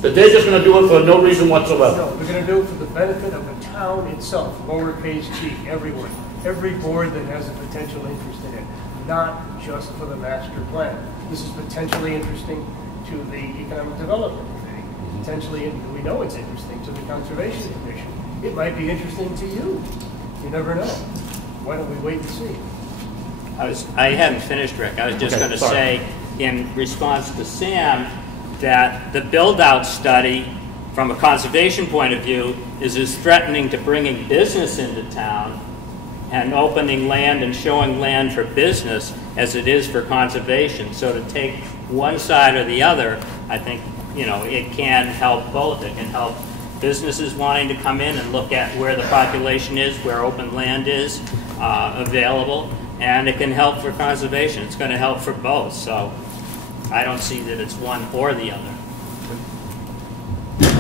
That they're just going to do it for no reason whatsoever. No, they're going to do it for the benefit of the town itself, lowercase g, everyone. Every board that has a potential interest in it, not just for the master plan. This is potentially interesting to the Economic Development Committee. Potentially, we know it's interesting to the Conservation Commission. It might be interesting to you. You never know. Why don't we wait and see? I hadn't finished, Rick. I was just going to say, in response to Sam, that the build-out study, from a conservation point of view, is as threatening to bringing business into town and opening land and showing land for business as it is for conservation. So to take one side or the other, I think, you know, it can help both. It can help businesses wanting to come in and look at where the population is, where open land is available, and it can help for conservation. It's going to help for both. So I don't see that it's one or the other.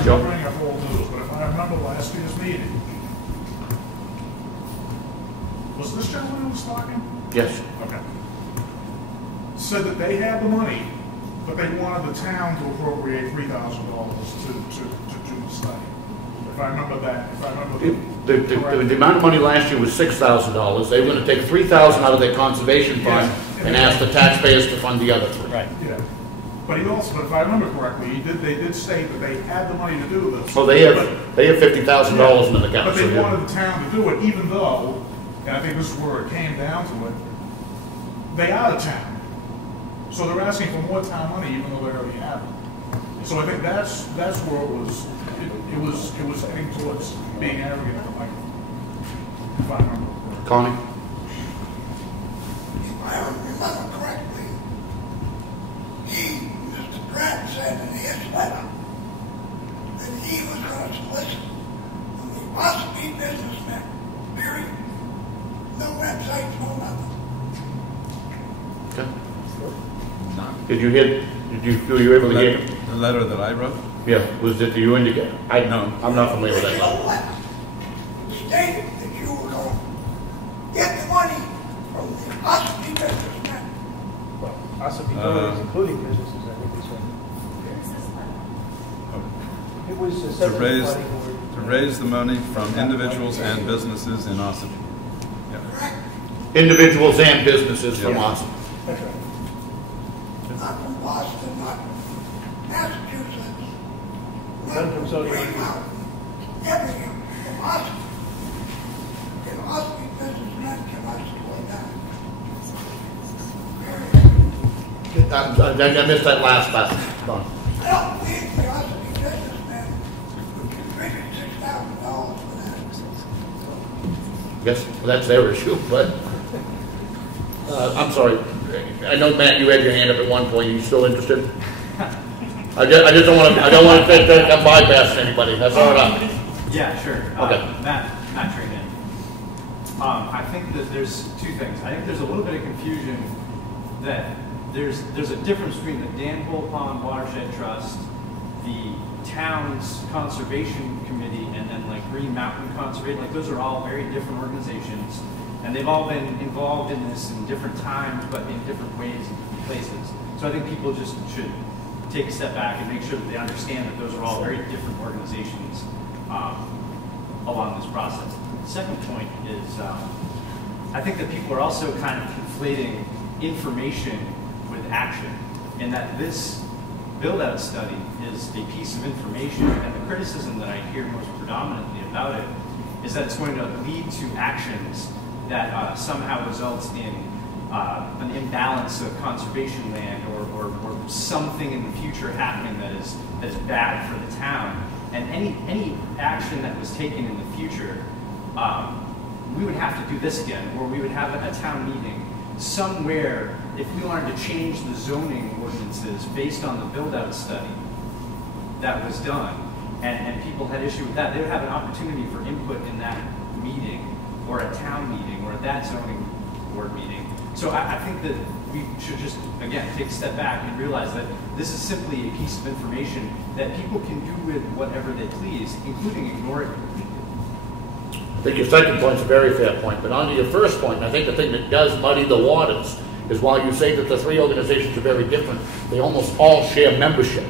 Joe? I'm bringing up old news, but if I remember last year's meeting, was this gentleman who was talking? Yes. Okay. Said that they had the money, but they wanted the town to appropriate $3,000 to do the study. If I remember that, the amount of money last year was $6,000. They were going to take $3,000 out of their conservation fund and ask the taxpayers to fund the other $3,000. Right. Yeah. But he also, if I remember correctly, they did state that they had the money to do this. So they have $50,000 in the account. But they wanted the town to do it, even though, and I think this is where it came down to it, they are the town. So they're asking for more town money, even though they already have it. So I think that's where it was heading towards being arrogant, if I remember correctly. Connie? If I remember correctly, Mr. Pratt said in his letter that he was going to solicit from the Ossipee businessmen, period. No website, no nothing. Okay. Did you were you able to hear? The letter that I wrote? Yeah, was it you indicate? No. I'm not familiar with that letter. Stated that you were going to get the money from the Ossipee businessmen. Well, Ossipee donors, including businesses, I think this one. It was a separate planning board. To raise the money from individuals and businesses in Ossipee. Correct? Individuals and businesses from Ossipee. That's right. Not from Boston, not Massachusetts, not From Southern Freeman, everything from Ossipee. And Ossipee businessmen cannot support that. I missed that last part. Don. I don't think the Ossipee businessmen would contribute $6,000 for that. Guess that's their issue, but I'm sorry. I know, Matt, you had your hand up at one point. Are you still interested? I just don't want to. I don't want to come bypass anybody. That's all right. Yeah, sure. Okay. Matt Freeman. I think that there's two things. I think there's a little bit of confusion that there's a difference between the Dan Hole Pond Watershed Trust, the town's conservation committee, and then like Green Mountain Conservation. Like those are all very different organizations, and they've all been involved in this in different times, but in different ways and different places. So I think people just should take a step back and make sure that they understand that those are all very different organizations along this process. The second point is I think that people are also kind of conflating information with action, and that this build-out study is a piece of information, and the criticism that I hear most predominantly about it is that it's going to lead to actions that somehow results in an imbalance of conservation land or something in the future happening that is bad for the town. And any action that was taken in the future, we would have to do this again, or we would have a town meeting somewhere if we wanted to change the zoning ordinances based on the build-out study that was done, and people had issue with that, they would have an opportunity for input in that meeting, or a town meeting, or that zoning board meeting. So I think that we should just, again, take a step back and realize that this is simply a piece of information that people can do with whatever they please, including ignore it. I think your second point's a very fair point, but on to your first point, and I think the thing that does muddy the waters is while you say that the three organizations are very different, they almost all share membership.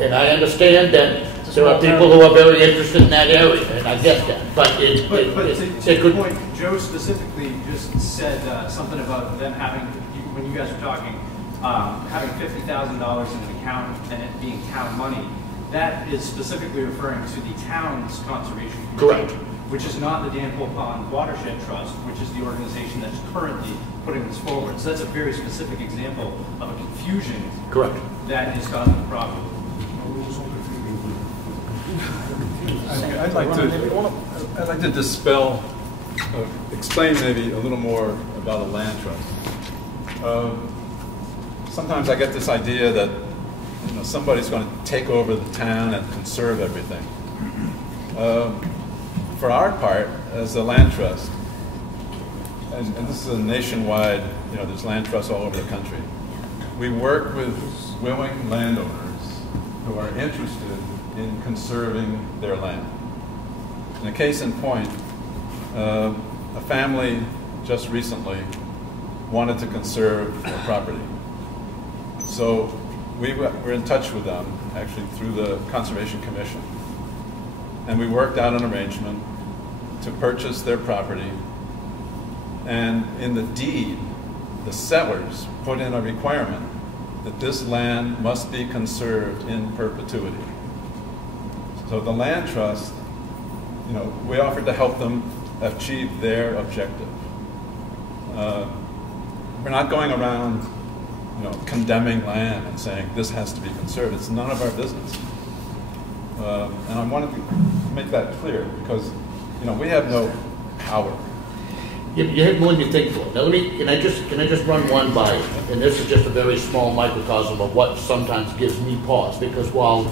And I understand that there are people who are very interested in that area, and I get that. But to the point, Joe specifically just said something about them having, when you guys were talking, having $50,000 in an account and it being town money. That is specifically referring to the town's conservation commission. Correct. Which is not the Danville Pond Watershed Trust, which is the organization that's currently putting this forward. So that's a very specific example of a confusion. Correct. That is causing the problem. I'd like to dispel, explain maybe a little more about a land trust. Sometimes I get this idea that somebody's going to take over the town and conserve everything. For our part, as a land trust, and this is a nationwide, there's land trusts all over the country, we work with willing landowners who are interested in conserving their land. In a case in point, a family just recently wanted to conserve their property. So we were in touch with them, actually through the Conservation Commission. And we worked out an arrangement to purchase their property. And in the deed, the settlers put in a requirement that this land must be conserved in perpetuity. So the land trust, we offered to help them achieve their objective. We're not going around, condemning land and saying this has to be conserved. It's none of our business. And I wanted to make that clear because, we have no power. You have more than you think for. Now, can I just run one by you? And this is just a very small microcosm of what sometimes gives me pause. Because while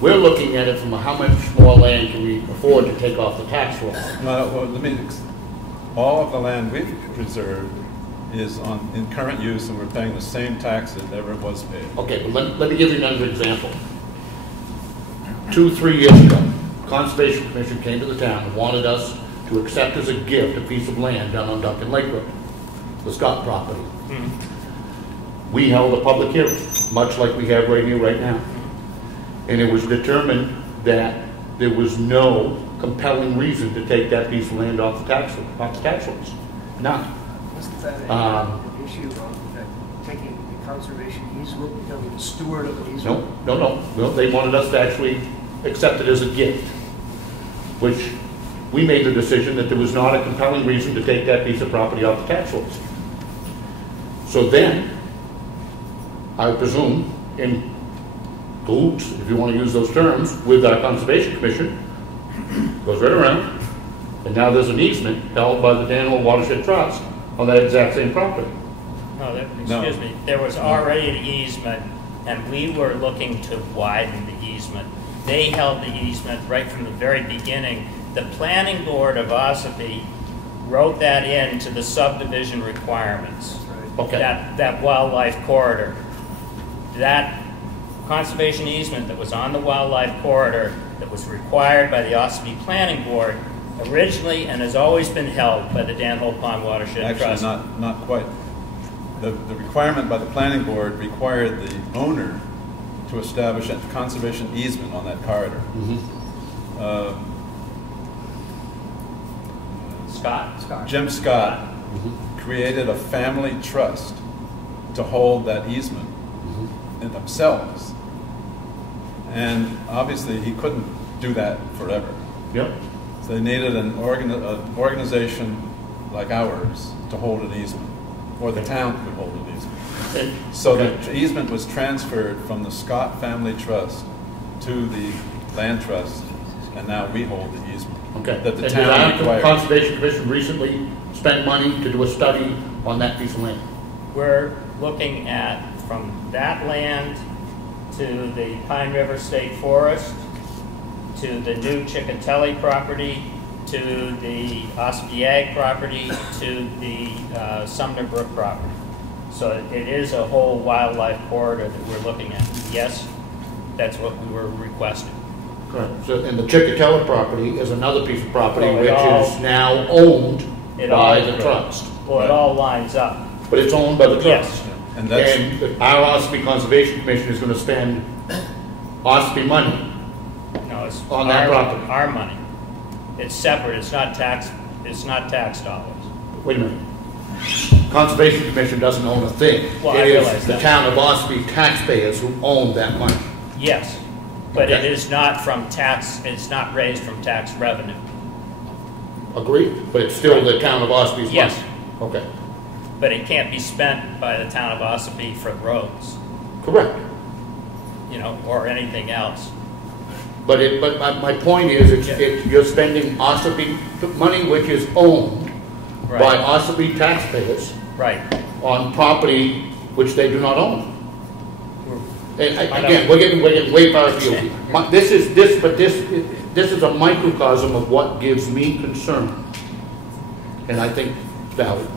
we're looking at it from how much more land can we afford to take off the tax roll. All of the land we've preserved is in current use, and we're paying the same tax that ever was paid. Okay, but let me give you another example. 2-3 years ago, Conservation Commission came to the town and wanted us to accept as a gift a piece of land down on Duncan Lake Road, the Scott property. Mm-hmm. We held a public hearing, much like we have right here, right now. And it was determined that there was no compelling reason to take that piece of land off the tax rolls. None. Wasn't that an issue of taking the conservation easement, becoming the steward of the easement? No. They wanted us to actually accept it as a gift, which we made the decision that there was not a compelling reason to take that piece of property off the tax rolls. So then, I presume, in cahoots, if you want to use those terms, with our Conservation Commission, goes right around, and now there's an easement held by the Danville Watershed Trust on that exact same property. Excuse me, there was already an easement, and we were looking to widen the easement. They held the easement right from the very beginning. The planning board of Ossipee wrote that into the subdivision requirements. Right. Okay. That wildlife corridor. That conservation easement that was on the wildlife corridor that was required by the Ossipee Planning Board originally and has always been held by the Danville Pond Watershed Trust. Actually, not quite. The requirement by the planning board required the owner to establish a conservation easement on that corridor. Mm-hmm. Scott? Jim Scott created a family trust to hold that easement in themselves. And obviously he couldn't do that forever. Yep. So they needed an organization like ours to hold an easement, or the town could hold an easement. So the easement was transferred from the Scott Family Trust to the Land Trust, and now we hold the easement. Okay. That the And town did the required. Conservation Commission recently spend money to do a study on that piece of land? We're looking at from that land to the Pine River State Forest, to the new Chickatelli property, to the Ossipee Ag property, to the Sumner Brook property. So it is a whole wildlife corridor that we're looking at. Yes, that's what we were requesting. Correct. So, and the Chickatelli property is another piece of property Well, which is now owned by the trust. Well, it all lines up. But it's owned by the trust. Yes. And that's, And our Ossipee Conservation Commission is going to spend Ossipee money No, it's on that property. Our money. It's separate. It's not tax. It's not tax dollars. Wait a minute. Conservation Commission doesn't own a thing. Well, I It is realize the that. town of Ossipee taxpayers who own that money. Yes, but it Okay. is not from tax. It's not raised from tax revenue. Agreed? But it's still the town of Ossepee's money? Yes. Okay. But it can't be spent by the town of Ossipee for roads, Correct. you know, or anything else. But my point is, you're spending Ossipee money which is owned by Right. Ossipee taxpayers Right. on property which they do not own. And I again, we're getting way far afield here. This is a microcosm of what gives me concern, and I think valid.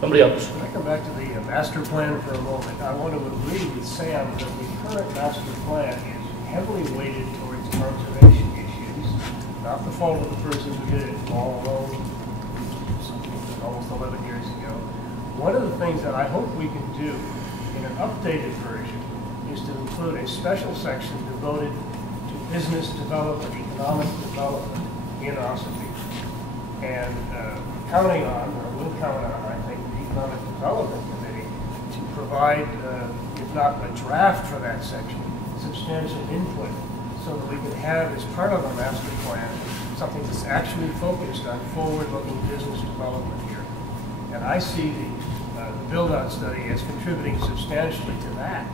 Somebody else. When I come back to the master plan for a moment, I want to agree with Sam that the current master plan is heavily weighted towards conservation issues, not the fault of the person who did it all alone, almost 11 years ago. One of the things that I hope we can do in an updated version is to include a special section devoted to business development, economic development in Ossipee. And counting on, or will count on, I think, the Economic Development Committee to provide, if not a draft for that section, substantial input so that we can have, as part of our master plan, something that's actually focused on forward-looking business development here. And I see the build-out study as contributing substantially to that,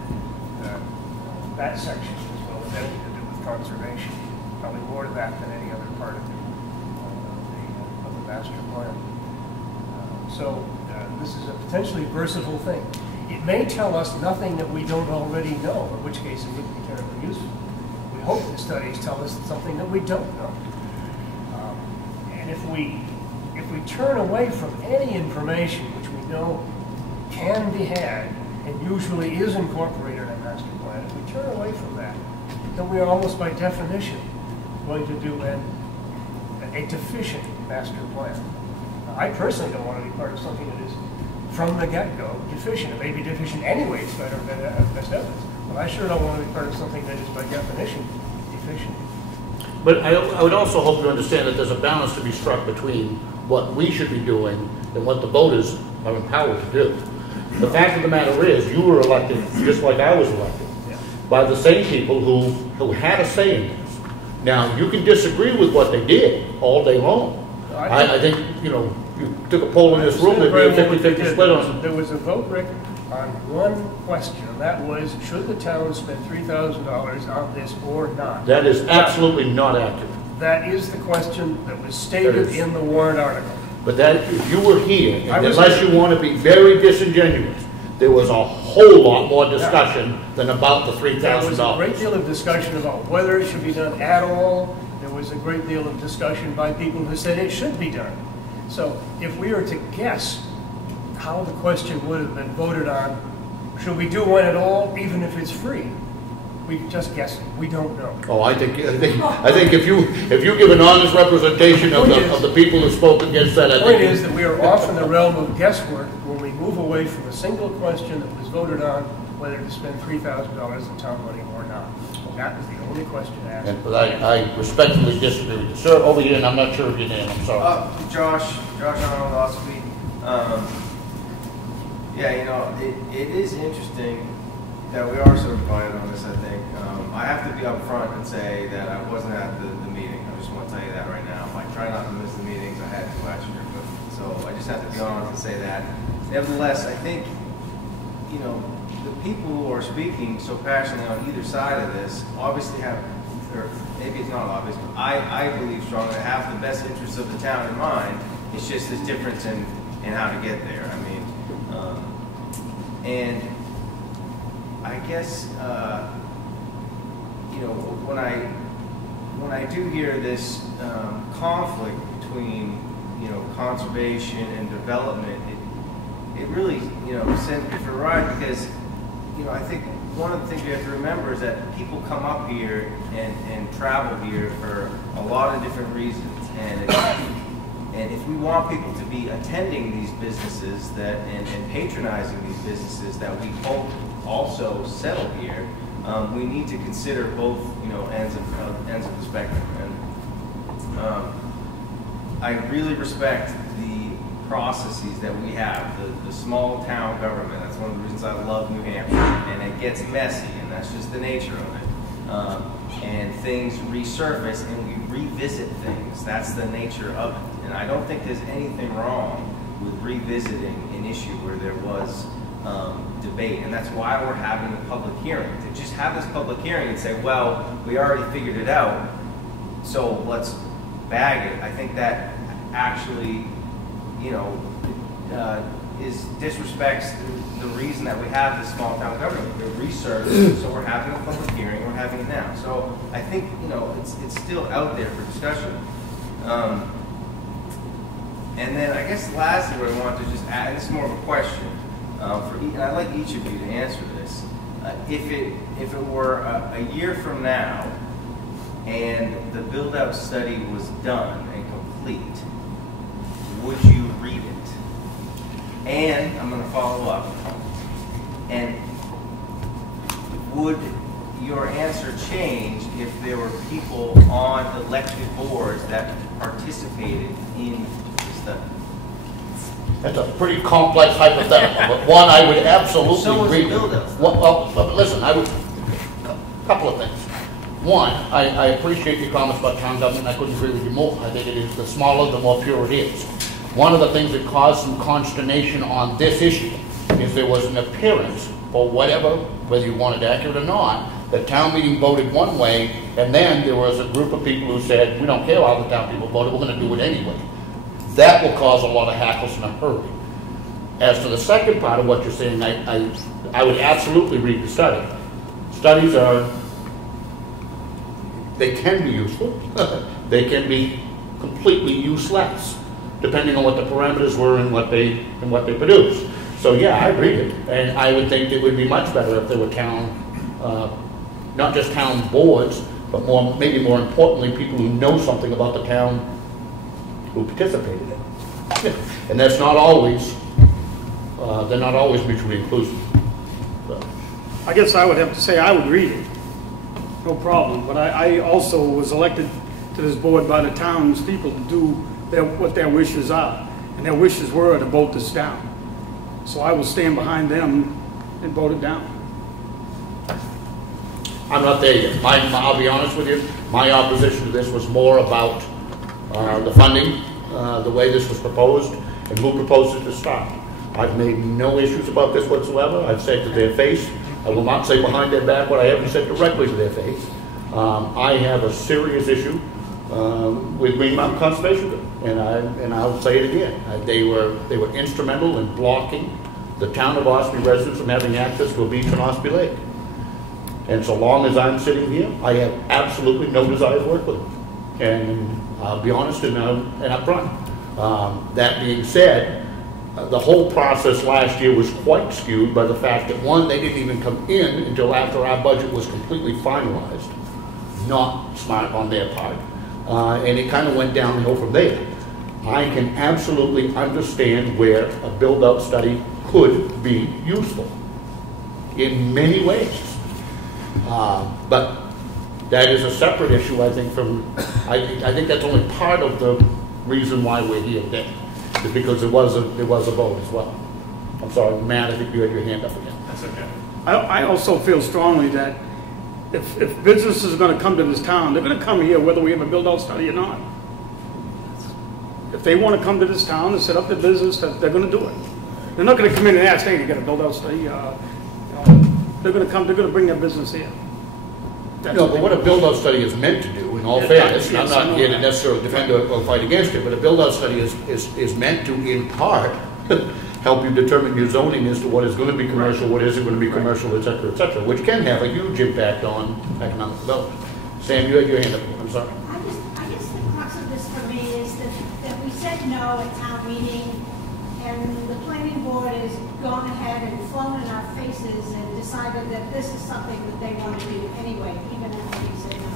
that section, as well as anything to do with conservation. Probably more to that than any other part of the master plan. So this is a potentially versatile thing. It may tell us nothing that we don't already know, in which case it wouldn't be terribly useful. We hope the studies tell us something that we don't know. And if we turn away from any information which we know can be had and usually is incorporated in a master plan, if we turn away from that, then we are almost by definition going to do a deficient master plan. I personally don't want to be part of something that is, from the get-go, deficient. It may be deficient anyway, it's better than best evidence. But I sure don't want to be part of something that is, by definition, deficient. But I would also hope you understand that there's a balance to be struck between what we should be doing and what the voters are empowered to do. The fact of the matter is, you were elected, just like I was elected, by the same people who had a say in this. Now, you can disagree with what they did all day long. I think, you know, you took a poll in this room, there'd be a 50-50 split on. There was a vote, Rick, on one question, and that was, should the town spend $3,000 on this or not? That is absolutely not accurate. That is the question that was stated in the warrant article. But that, if you were here, and was unless here. you want to be very disingenuous, there was a whole lot more discussion than about the $3,000. There was a great deal of discussion about whether it should be done at all. There was a great deal of discussion by people who said it should be done. So if we were to guess how the question would have been voted on, should we do one at all, even if it's free? We just guessing. We don't know. Oh, I think if you give an honest representation of the people who spoke against that, The point is that we are off in the realm of guesswork when we move away from a single question that was voted on, whether to spend $3,000 in town money or not. that was the only question asked. But I respectfully disagree with you. Sir, over here, and I'm not sure of your name, I'm sorry. Josh Arnold, Ossipee. Yeah, you know, it is interesting that we are so divided on this, I think. I have to be upfront and say that I wasn't at the meeting. I just want to tell you that right now. I try not to miss the meetings. I had to last year, but so I just have to be honest and say that. Nevertheless, I think, you know, the people who are speaking so passionately on either side of this obviously have, or maybe it's not obvious, but I believe strongly that have the best interests of the town in mind. It's just this difference in how to get there. I mean, and I guess, you know, when I do hear this conflict between, you know, conservation and development, it really, you know, sends me for a ride because, you know, I think one of the things you have to remember is that people come up here and travel here for a lot of different reasons, and if we want people to be attending these businesses and patronizing these businesses that we hope also settle here, we need to consider both, you know, ends of the spectrum. And I really respect the processes that we have, the small town government. That's one of the reasons I love New Hampshire. And it gets messy, and that's just the nature of it. And things resurface, and we revisit things. That's the nature of it. And I don't think there's anything wrong with revisiting an issue where there was debate, and that's why we're having a public hearing. To just have this public hearing and say, well, we already figured it out, so let's bag it, I think that actually, you know, disrespects the reason that we have this small town government. We're researched, so we're having a public hearing, we're having it now. So I think, you know, it's still out there for discussion. And then I guess lastly what I want to just add, and this is more of a question, and I'd like each of you to answer this. If it were a year from now and the build-out study was done and complete, would you read it? And I'm going to follow up. And would your answer change if there were people on elected boards that participated in the study? That's a pretty complex hypothetical, but one I would absolutely agree with. Well, listen, a couple of things. One, I appreciate your comments about town government. I couldn't agree with you more. I think it is the smaller, the more pure it is. One of the things that caused some consternation on this issue is there was an appearance, for whatever, whether you wanted it accurate or not, the town meeting voted one way, and then there was a group of people who said, we don't care how the town people voted, we're going to do it anyway. That will cause a lot of hackles in a hurry. As to the second part of what you're saying, I would absolutely read the study. Studies they can be useful. They can be completely useless, depending on what the parameters were and what they produced. So yeah, I read it, and I would think it would be much better if there were town, not just town boards, but maybe more importantly, people who know something about the town who participated in it. And that's not always, they're not always mutually inclusive. So. I guess I would have to say I would read it, no problem. But I also was elected to this board by the town's people to do what their wishes are. And their wishes were to vote this down. So I will stand behind them and vote it down. I'm not there yet. I'll be honest with you, my opposition to this was more about the funding, the way this was proposed, and who proposed it to start. I've made no issues about this whatsoever. I've said to their face. I will not say behind their back what I haven't said directly to their face. I have a serious issue with Green Mountain Conservation, and I'll say it again. They were instrumental in blocking the town of Ossipee residents from having access to a beach on Ossipee Lake. And so long as I'm sitting here, I have absolutely no desire to work with them. And I'll be honest and upfront. That being said, the whole process last year was quite skewed by the fact that, one, they didn't even come in until after our budget was completely finalized. Not smart on their part. And it kind of went downhill from there. I can absolutely understand where a build-out study could be useful in many ways. But that is a separate issue, I think, from, I think that's only part of the reason why we're here today, is because there was a vote as well. I'm sorry, Matt, I think you had your hand up again. That's okay. I also feel strongly that if businesses are gonna come to this town, they're gonna come here whether we have a build-out study or not. If they wanna come to this town and set up their business, they're gonna do it. They're not gonna come in and ask, hey, you got a build-out study, they're gonna come, they're gonna bring their business here. No, but what a build-out study is meant to do, in all fairness, and I'm not here to necessarily defend or fight against it, but a build-out study is meant to, in part, help you determine your zoning as to what is going to be commercial, what isn't going to be commercial, et cetera, which can have a huge impact on economic development. Sam, you had your hand up. I'm sorry. I guess the crux of this for me is that we said no at town meeting, and the planning board has gone ahead and flown in our faces and decided that this is something that they want to do anyway, even after we say no.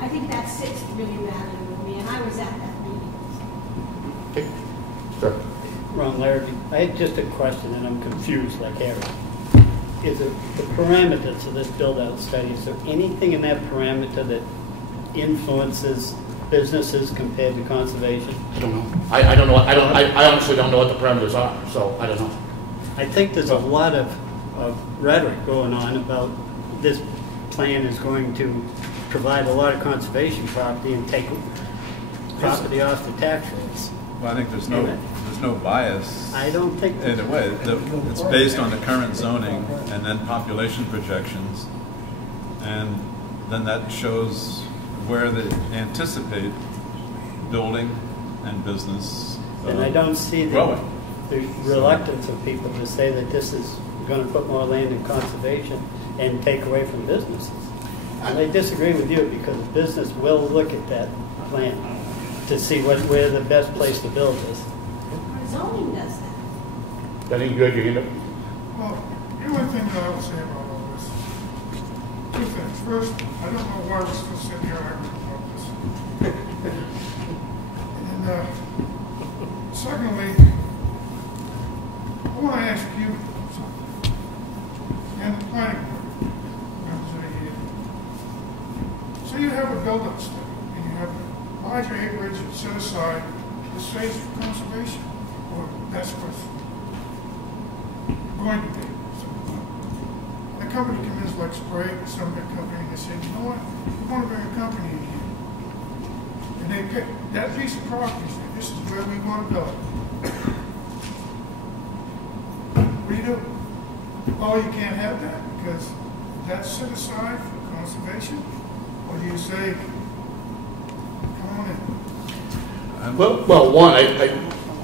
I think that sits really badly with me, and I was at that meeting. Okay. Sure. Ron Larrabee, I had just a question, and I'm confused like Harry. Is it the parameters of this build-out study? Is there anything in that parameter that influences businesses compared to conservation? I don't know. I don't know. I honestly don't know what the parameters are, so I don't know. I think there's a lot of rhetoric going on about this plan is going to provide a lot of conservation property and take property off the tax rates. Well, I think there's no bias. I don't think either way. It's based on the current zoning and then population projections, and then that shows where they anticipate building and business and I don't see growing. The reluctance of people to say that this is going to put more land in conservation and take away from businesses. And I disagree with you because business will look at that plan to see where the best place to build is. Our zoning does that. I think you had your hand up. Well, the only thing that I would say about all this, two things. First, I don't know why we're still sitting here arguing about this. And secondly, I want to ask you something. And the planning board members that are here. So you have a build-up study, and you have a larger acreage set aside, this phase for conservation, or that's what's going to be. So, the company comes in like Sprague, some big company, and they say, you know what, we want to bring a company in here. And they pick that piece of property, say, this is where we want to go. What do you do? Oh, you can't have that because that's set aside for conservation? Or do you say, come on in? Well, one,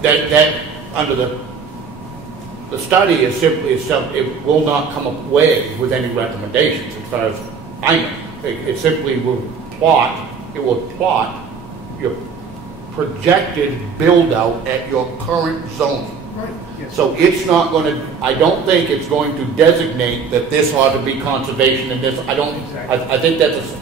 that under the study is simply it will not come away with any recommendations as far as I know. It simply will plot. It will plot your projected build out at your current zoning. Right. Yes. So it's not going to. I don't think it's going to designate that this ought to be conservation and this. I don't. Exactly. I think that's.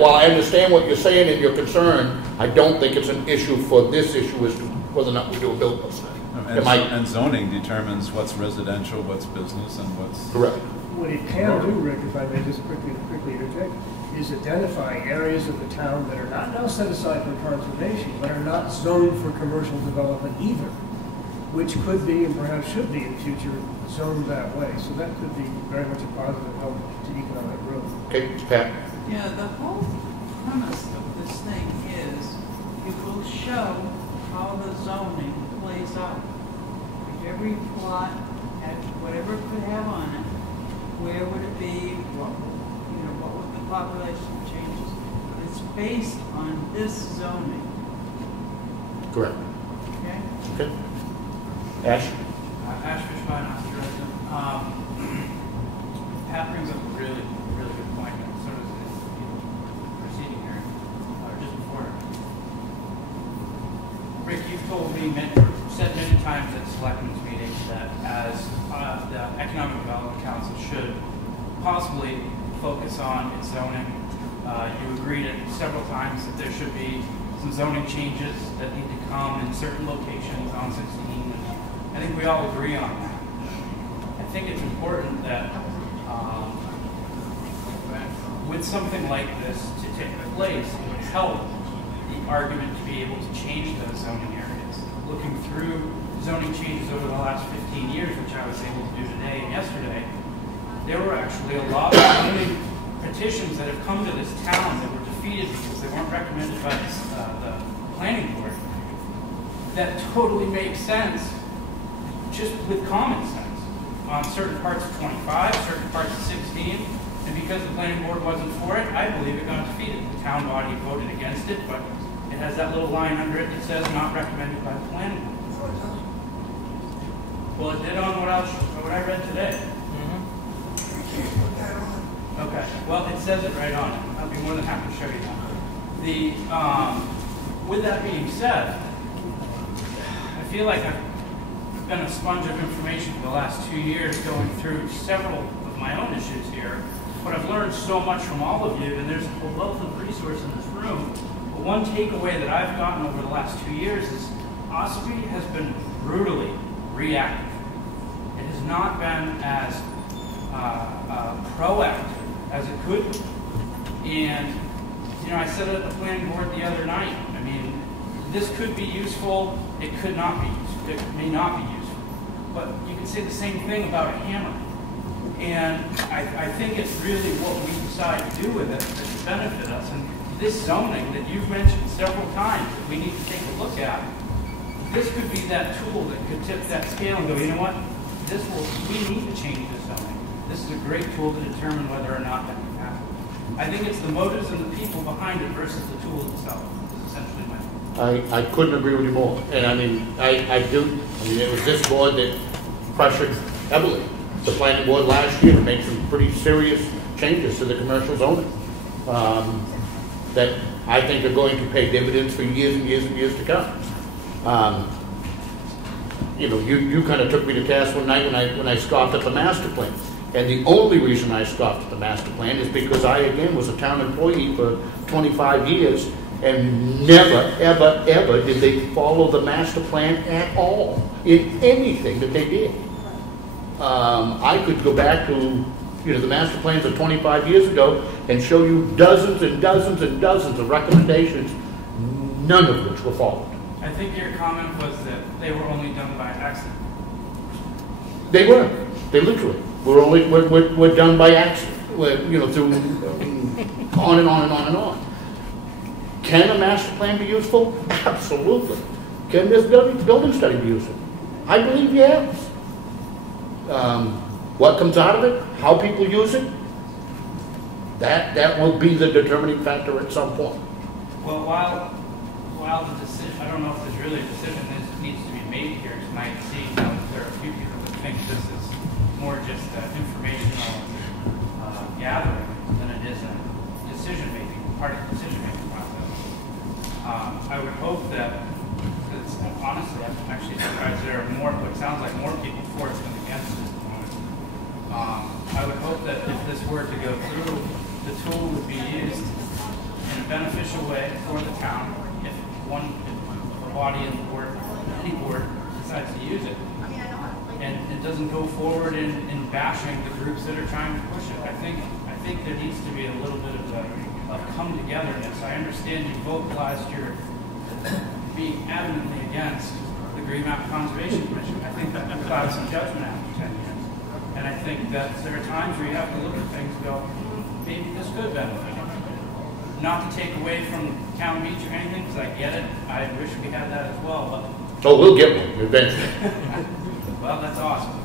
While I understand what you're saying and your concern, I don't think it's an issue for this issue as to whether or not we do a build-out study. And zoning determines what's residential, what's business, and what's... Correct. What it can do, Rick, if I may just quickly interject, is identify areas of the town that are not now set aside for conservation, but are not zoned for commercial development either, which could be and perhaps should be in the future zoned that way. So that could be very much a positive help to economic growth. Okay, Pat. Yeah, the whole premise of this thing is it will show how the zoning plays out. If every plot had whatever it could have on it, where would it be? What would the population changes? But it's based on this zoning. Correct. Okay. Okay. Ash. Ash Fishbein, Officer Resident. Pat brings up a really good point, and so does the preceding hearing, or just before. Rick, you've told me, said many times at Selectmen's meetings that as the Economic Development Council should possibly focus on its zoning. You agreed several times that there should be some zoning changes that need to come in certain locations on 16. I think we all agree on that. I think it's important that with something like this to take place, it would help the argument to be able to change those zoning areas. Looking through zoning changes over the last 15 years, which I was able to do today and yesterday, there were actually a lot of zoning petitions that have come to this town that were defeated because they weren't recommended by the planning board that totally makes sense just with common sense on certain parts of 25, certain parts of 16, and because the planning board wasn't for it, I believe it got defeated. The town body voted against it, but it has that little line under it that says not recommended by the planning board. Well, it did on what I read today. Okay, well, it says it right on it. I'll be more than happy to show you that. With that being said, I feel like I've been a sponge of information for the last 2 years going through several of my own issues here, but I've learned so much from all of you, and there's a wealth of resource in this room. But one takeaway that I've gotten over the last 2 years is Ossipee has been brutally reactive. It has not been as proactive as it could be. And, you know, I said it at the planning board the other night. I mean, this could be useful, it could not be useful, it may not be useful. But you can say the same thing about a hammer. And I think it's really what we decide to do with it that should benefit us. And this zoning that you've mentioned several times that we need to take a look at, this could be that tool that could tip that scale and go, you know what, we need to change this zoning. This is a great tool to determine whether or not that can happen. I think it's the motives and the people behind it versus the tool itself, is essentially my point. I couldn't agree with you more. And I mean, I do. I mean, it was this board that pressured heavily the planning board last year to make some pretty serious changes to the commercial zoning that I think are going to pay dividends for years and years and years to come. You know, you kind of took me to task one night when I scoffed at the master plan. And the only reason I scoffed at the master plan is because I, again, was a town employee for 25 years and never, ever, ever did they follow the master plan at all in anything that they did. I could go back to, you know, the master plans of 25 years ago and show you dozens and dozens and dozens of recommendations, none of which were followed. I think your comment was that they were only done by accident. They were. They literally. We're done by accident. You know, through on and on and on and on. Can a master plan be useful? Absolutely. Can this building study be useful? I believe yes. What comes out of it, how people use it, that will be the determining factor at some point. Well, while the decision, I don't know if there's really a decision that needs to be made here tonight, seeing that there are a few people that think this is more just informational gathering than it is a decision-making, part of the decision-making process. I would hope that, because honestly, I'm actually surprised there are more, what sounds like more people for it than against it at the moment. I would hope that if this were to go through, the tool would be used in a beneficial way for the town if the body and the board, any board, decides to use it. And it doesn't go forward in bashing the groups that are trying to push it. I think there needs to be a little bit of come togetherness. I understand you voted last year being adamantly against the Green Mountain Conservation Commission. I think that clouds some judgment after 10 years. And I think that there are times where you have to look at things and go, maybe this could benefit. Not to take away from Town Beach or anything, because I get it. I wish we had that as well. But oh, we'll get one eventually. Well, that's awesome.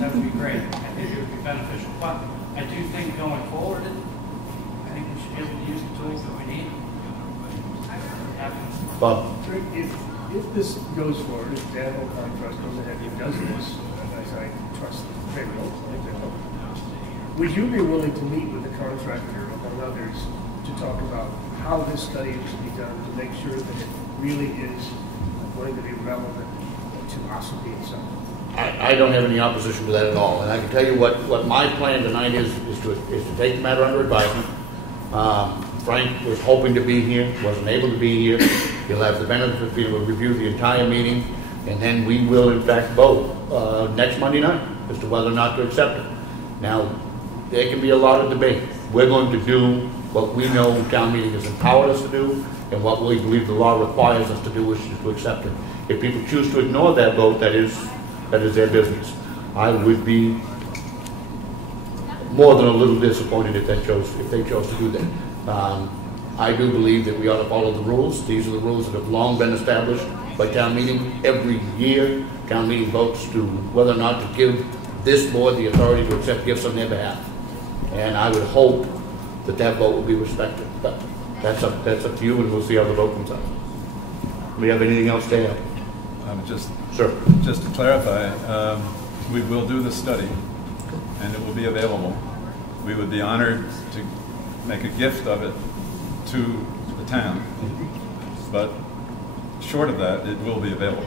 That would be great. I think it would be beneficial. But I do think going forward, I think we should be able to use the tools that we need. Bob. If this goes forward, if Dan Hall Contrast goes ahead and does this, as I trust they will, would you be willing to meet with the contractor, among others, to talk about how this study is to be done to make sure that it really is going to be relevant to Ossipee itself? I don't have any opposition to that at all. And I can tell you what my plan tonight is to take the matter under advisement. Frank was hoping to be here, wasn't able to be here. He'll have the benefit of being able to review the entire meeting, and then we will in fact vote next Monday night as to whether or not to accept it. Now, there can be a lot of debate, we're going to do what we know town meeting has empowered us to do, and what we believe the law requires us to do, which is to accept it. If people choose to ignore that vote, that is their business. I would be more than a little disappointed if they chose to do that. I do believe that we ought to follow the rules. These are the rules that have long been established by town meeting. Every year, town meeting votes to whether or not to give this board the authority to accept gifts on their behalf. And I would hope that that vote will be respected. But that's up to you, and we'll see how the vote comes out. Do we have anything else to add? Sure. Just to clarify, we will do the study, and it will be available. We would be honored to make a gift of it to the town, but short of that, it will be available.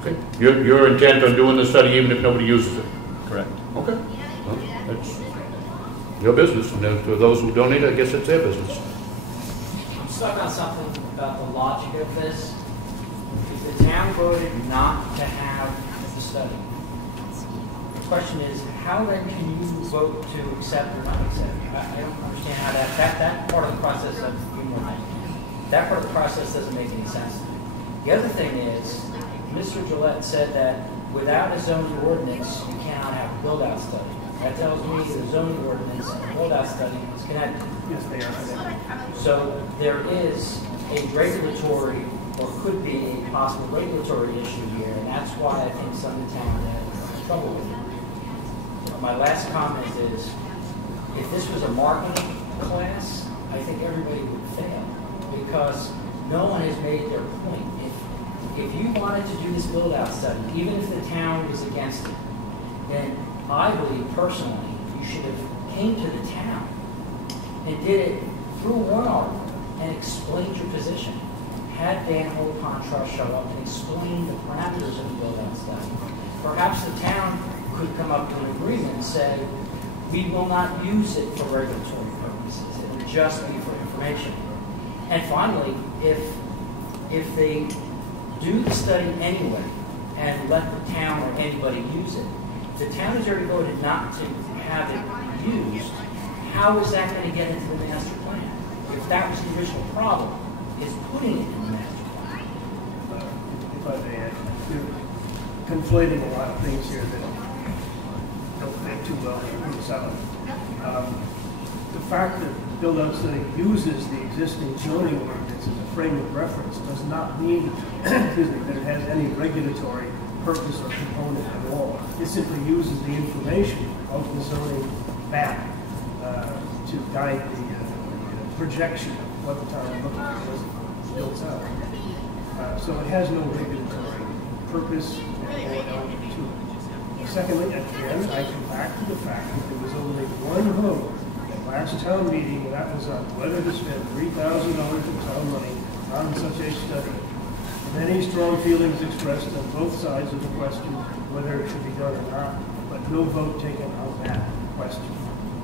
Okay. You're intent on doing the study even if nobody uses it? Correct. Okay. Well, that's your business, and then for those who donate, I guess it's their business. I'm stuck on something about the logic of this. If the town voted not to have the study, the question is, how then can you vote to accept or not accept? I don't understand how that part of the process doesn't that part of the process doesn't make any sense to me. The other thing is, Mr. Gillette said that without a zoning ordinance, you cannot have a build-out study. That tells me the zoning ordinance and the build-out study is connected. Yes, they are. So there is a regulatory, or could be a possible regulatory issue here, and that's why I think some of the town has trouble with it. My last comment is, if this was a marketing class, I think everybody would fail, because no one has made their point. If you wanted to do this build-out study, even if the town was against it, then I believe personally you should have came to the town and did it through one article and explained your position. Had Dan Holt Pond Trust show up and explain the parameters of the build-out study. Perhaps the town could come up to an agreement and say, we will not use it for regulatory purposes. It will just be for information. And finally, if they do the study anyway and let the town or anybody use it, the town has already voted not to have it used. How is that going to get into the master plan? If that was the original problem, is putting it in the master plan. If I may add, you're conflating a lot of things here that don't fit too well in the seven. The fact that the build-out study uses the existing zoning ordinance as a frame of reference does not mean excuse me, that it has any regulatory purpose or component at all. It simply uses the information of the zoning map to guide the projection of what the town will look like as it builds out. So it has no regulatory purpose or element to it. Secondly, again, I come back to the fact that there was only one vote at last town meeting, and that was on whether to spend $3,000 of town money on such a study. Many strong feelings expressed on both sides of the question whether it should be done or not, but no vote taken on that question.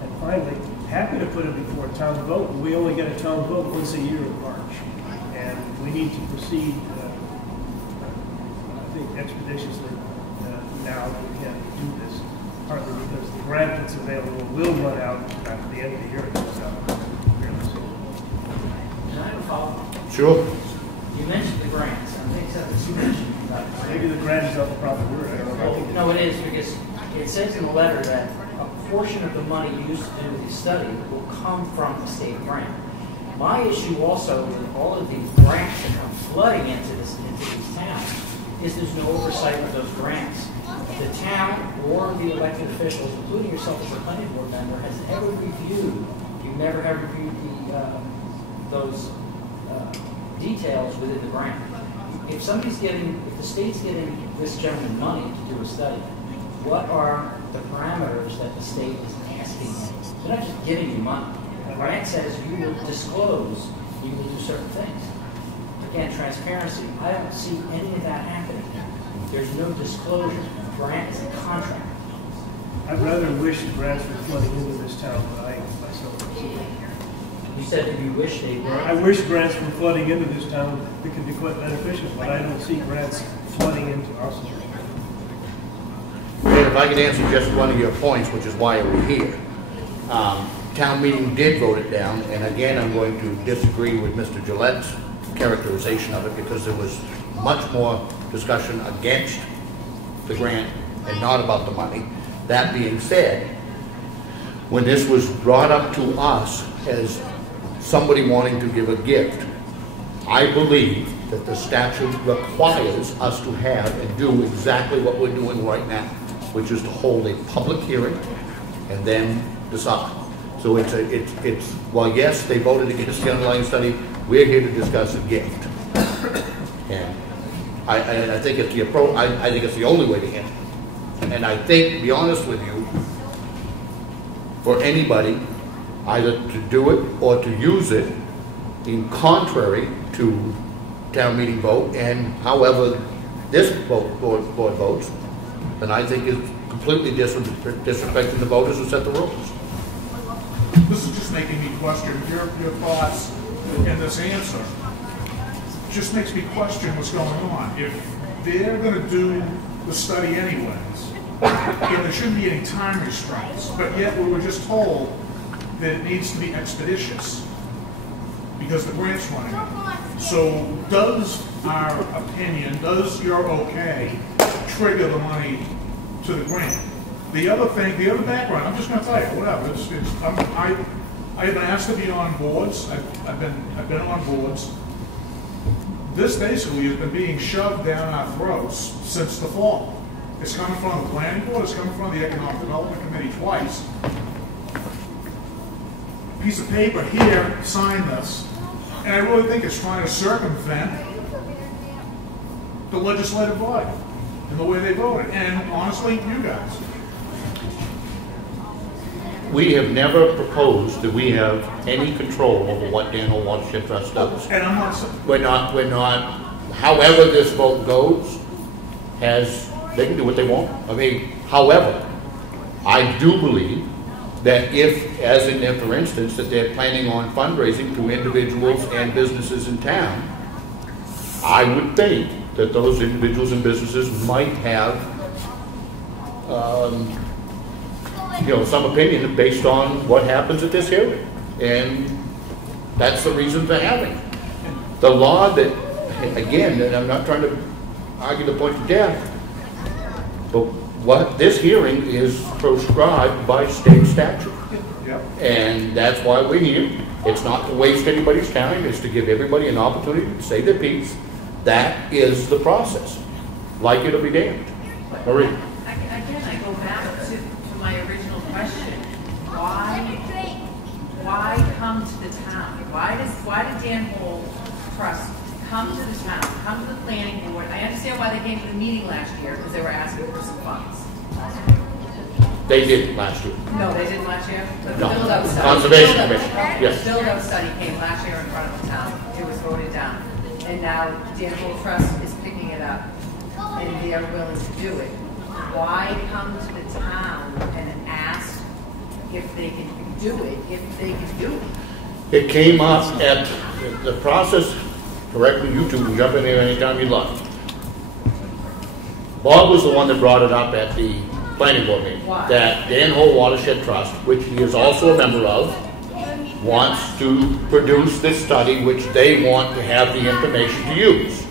And finally, happy to put it before a town vote. We only get a town vote once a year in March, and we need to proceed, I think, expeditiously now that we can do this, partly because the grant that's available will run out after the end of the year. It goes out fairly soon. Can I have a follow-up? Sure. You mentioned the grants. I think that's you mentioned. Maybe the grant is not the proper word. I don't know. No, it is, because it says in the letter that a portion of the money used to do the study will come from the state grant. My issue also with all of these grants that come flooding into these towns is there's no oversight of those grants. The town or the elected officials, including yourself as a planning board member, has ever reviewed, you've never ever reviewed those details within the grant. If the state's giving this gentleman money to do a study, what are the parameters that the state is asking them? They're not just giving you money. The grant says you will disclose, you will do certain things. Again, transparency, I don't see any of that happening. There's no disclosure. The grant is a contract. I'd rather wish grants were flooding into this town, but I myself don't see it. You said that you wish they were? I wish grants were flooding into this town. It could be quite beneficial, but I don't see grants flooding into Ossipee. And if I could answer just one of your points, which is why we're here. town meeting did vote it down, and again, I'm going to disagree with Mr. Gillette's characterization of it, because there was much more discussion against the grant and not about the money. That being said, when this was brought up to us as somebody wanting to give a gift, I believe that the statute requires us to have and do exactly what we're doing right now, which is to hold a public hearing and then decide. So it's while yes, they voted against the underlying study, we're here to discuss a gift. And I think it's the approach. I think it's the only way to handle it. And I think, to be honest with you, for anybody, either to do it or to use it in contrary to town meeting vote, and however this board votes, then I think it's completely disrespecting the voters who set the rules. This is just making me question your thoughts in this answer. Just makes me question what's going on. If they're going to do the study anyways, then there shouldn't be any time restraints. But yet we were just told that it needs to be expeditious because the grant's running out. So does our opinion, does your okay trigger the money to the grant? The other thing, the other background, I'm just going to tell you, whatever. I have been asked to be on boards. I've been on boards. This basically has been being shoved down our throats since the fall. It's coming from the planning board. It's coming from the economic development committee twice. Piece of paper here, sign this, and I really think it's trying to circumvent the legislative body and the way they voted, and honestly, you guys. We have never proposed that we have any control over what Dan Hole Watershed Trust does. And I'm not. We're not. However this vote goes, they can do what they want. I mean, however, I do believe that if, as in there, for instance, that they're planning on fundraising to individuals and businesses in town, I would think that those individuals and businesses might have some opinion based on what happens at this hearing. And that's the reason for having it. The law that, again, and I'm not trying to argue the point to death, but what this hearing is prescribed by state statute. Yep. And that's why we're here. It's not to waste anybody's time, it's to give everybody an opportunity to say their piece. That is the process. Like it or be damned. Marie. Again, I go back to my original question. Why come to the town? Why did Dan Hole Trust come to the town, come to the planning board? I understand why they came to the meeting last year, because they were asking for some funds. They did last year. No, they didn't last year? The No. build-out study. Conservation Commission, yes. The build-out study came last year in front of the town. It was voted down. And now Dan Hole Trust is picking it up, and they are willing to do it. Why come to the town and ask if they can do it, if they can do it? It came up at the process, correct me, you two can jump in here anytime you'd like. Bob was the one that brought it up at the planning board meeting. Why? That Dan Hole Watershed Trust, which he is also a member of, wants to produce this study, which they want to have the information to use.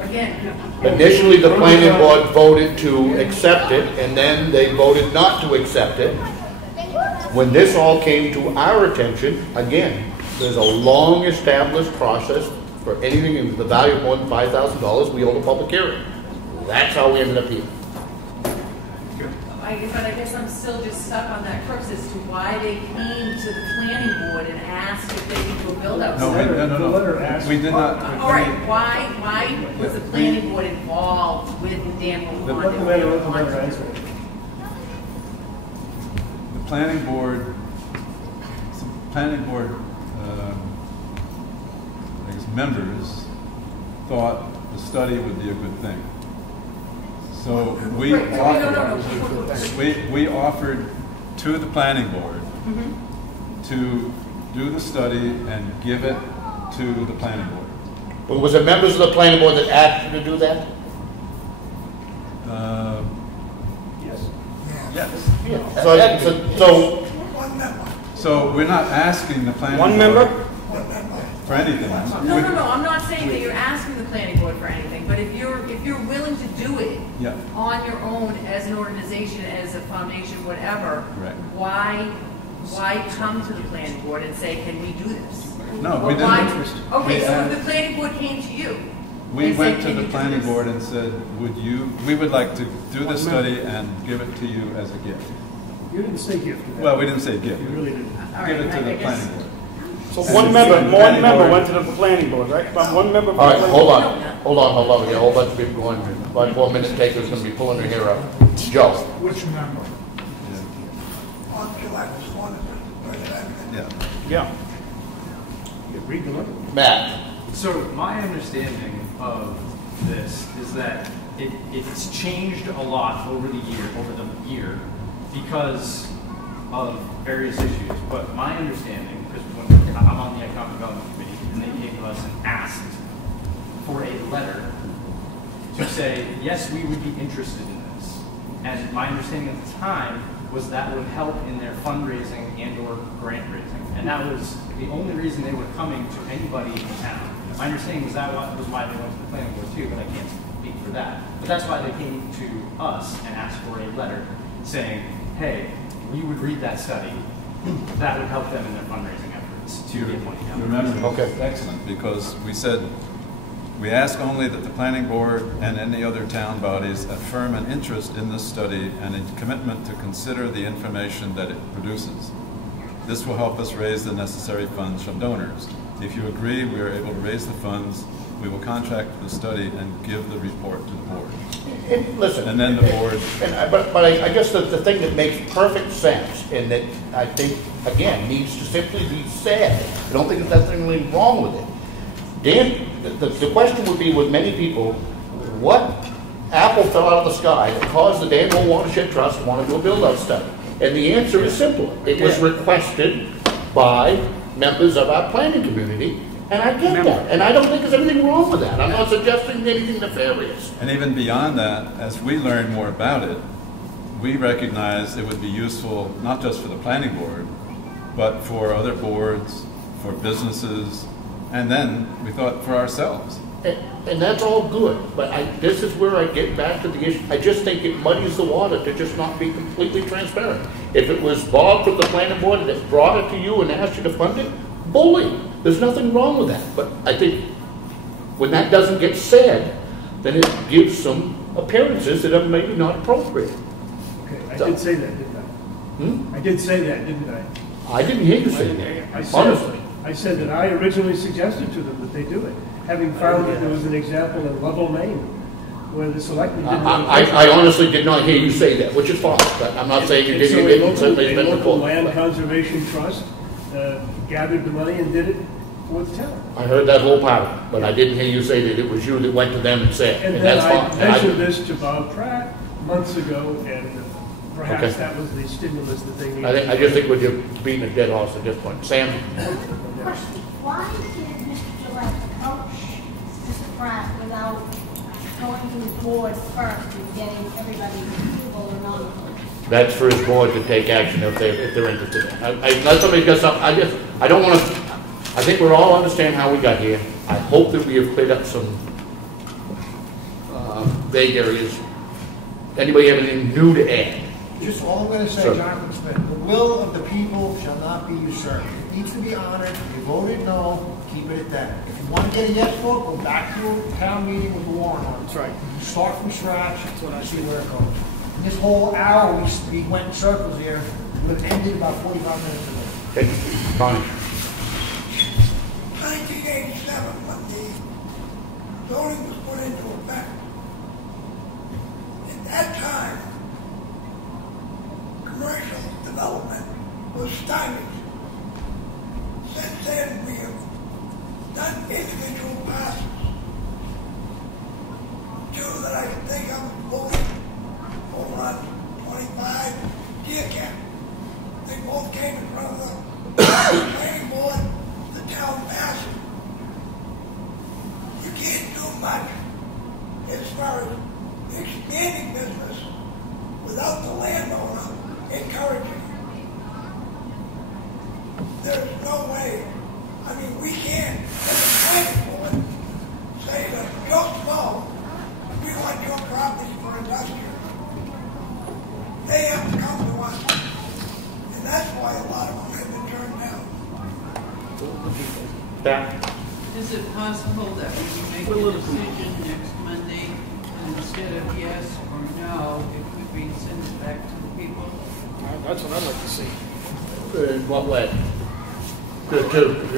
Again, Initially, the planning board voted to accept it, and then they voted not to accept it. When this all came to our attention, again, there's a long established process for anything in the value of more than $5,000, we hold a public hearing. That's how we ended up here. but I guess I'm still just stuck on that crux as to why they came to the planning board and asked if they could do a build-out study. No. We did not. All right, why was the planning board involved with the Dan Hole Pond? The planning board, I guess members thought the study would be a good thing. So we offered to the planning board to do the study and give it to the planning board. But was it members of the planning board that asked you to do that? Yes. So So we're not asking the planning board. One member? For anything. No, I'm not saying that you're asking the planning board for anything, but if you're willing to do it Yeah. on your own as an organization, as a foundation, whatever, Right. why come to the planning board and say, can we do this? No, Or we why- didn't. Okay, so if the planning board came to you. We and went said, to "Can the you do planning this?" board and said, we would like to do this study and give it to you as a gift. You didn't say gift. Well, we didn't say gift. You really didn't. Give it to the planning board. So And one the member planning board- went to the planning board, right? But one member. All right, hold on. We got a whole bunch of people going. About 4 minutes taker's going to be pulling their hair out. Joe. Which member? On July 1. Yeah. Yeah. Read the letter. Matt. So my understanding of this is that it's changed a lot over the year because of various issues. But my understanding, because when I'm on the Economic Development Committee, and they came to us and asked for a letter to say, yes, we would be interested in this. And my understanding at the time was that would help in their fundraising and or grant raising. And that was the only reason they were coming to anybody in town. My understanding was that was why they went to the planning board too, but I can't speak for that. But that's why they came to us and asked for a letter saying, hey, we would read that study. That would help them in their fundraising efforts to get money down. You remember, okay, excellent, because we said, we ask only that the planning board and any other town bodies affirm an interest in this study and a commitment to consider the information that it produces. This will help us raise the necessary funds from donors. If you agree we are able to raise the funds, we will contract the study and give the report to the board. And listen, and then the board. But I guess the thing that makes perfect sense, and that I think again needs to simply be said. I don't think there's anything wrong with it. Dan, the question would be with many people, what apple fell out of the sky that caused the Dan Hole Watershed Trust to want to do a build-out study? And the answer is simple. It was requested by members of our planning community, and I get that. And I don't think there's anything wrong with that. I'm not suggesting anything nefarious. And even beyond that, as we learn more about it, we recognize it would be useful not just for the planning board, but for other boards, for businesses, and then we thought for ourselves. And that's all good, but this is where I get back to the issue. I just think it muddies the water to just not be completely transparent. If it was Bob from the planning board that brought it to you and asked you to fund it, bully. There's nothing wrong with that. But I think when that doesn't get said, then it gives some appearances that are maybe not appropriate. Okay, I did say that, didn't I? I did say that, didn't I? I didn't hear you say that, honestly. I said that I originally suggested to them that they do it, having found that there was an example in Lovell, Maine, where the selectmen didn't. I honestly did not hear you say that, which is fine, but I'm not saying you didn't. So a local land conservation trust gathered the money and did it for the town. I heard that whole part, but I didn't hear you say that it was you that went to them and said, And and then that's I fine. mentioned this to Bob Pratt months ago, and perhaps Okay. that was the stimulus that they needed. I just think we're just beating a dead horse at this point. Sam? Question, why did Mr. Gillette approach Mr. Pratt without going to the board first and getting everybody's approval or non-approval? That's for his board to take action if they're interested. Unless somebody's got something, I don't want to, I think we're all understand how we got here. I hope that we have cleared up some vague areas. Anybody have anything new to add? Just all I'm going to say, Sure. Jonathan Smith, the will of the people shall not be usurped. It needs to be honored. You voted no, keep it at that. If you want to get a yes vote, go back to your town meeting with the warrant on it. That's right. You start from scratch, that's what I see where it goes. And this whole hour we went in circles here, would have ended about 45 minutes ago. Okay, Connie. 1987, when the zoning was put into effect. At that time, commercial development was stymied. Since then, we have done individual parcels. Two that I can think of voted over on 25 Deer Camp. They both came in front of the planning board, the town passed it. You can't do much as far as expanding business without the landowner encouraging it. there's no way. I mean, we can't, as a planning board, say that just no, we want your property for industrial. They have to come to us. And that's why a lot of them have been turned down. Is it possible that we can make a decision next Monday, and instead of yes or no, it could be sent back to the people? That's what I'd like to see. In what way? To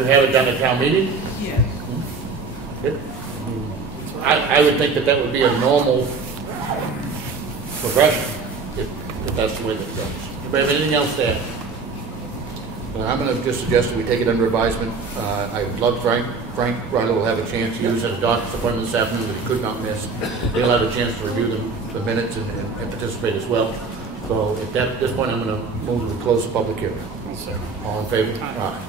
have it done at town meeting? Yes. I would think that would be a normal progression, if that's the way that it goes. Do you have anything else to add? Well, I'm going to just suggest that we take it under advisement. I would love Frank Ryder will have a chance to use at a doctor's appointment this afternoon that he could not miss. He'll have a chance to review the minutes and participate as well. So at this point, I'm going to move to close the public hearing. All in favor? Aye.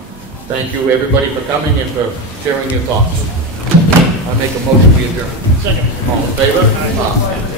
Thank you, everybody, for coming and for sharing your thoughts. I make a motion we adjourn. Second. All in favor? Aye.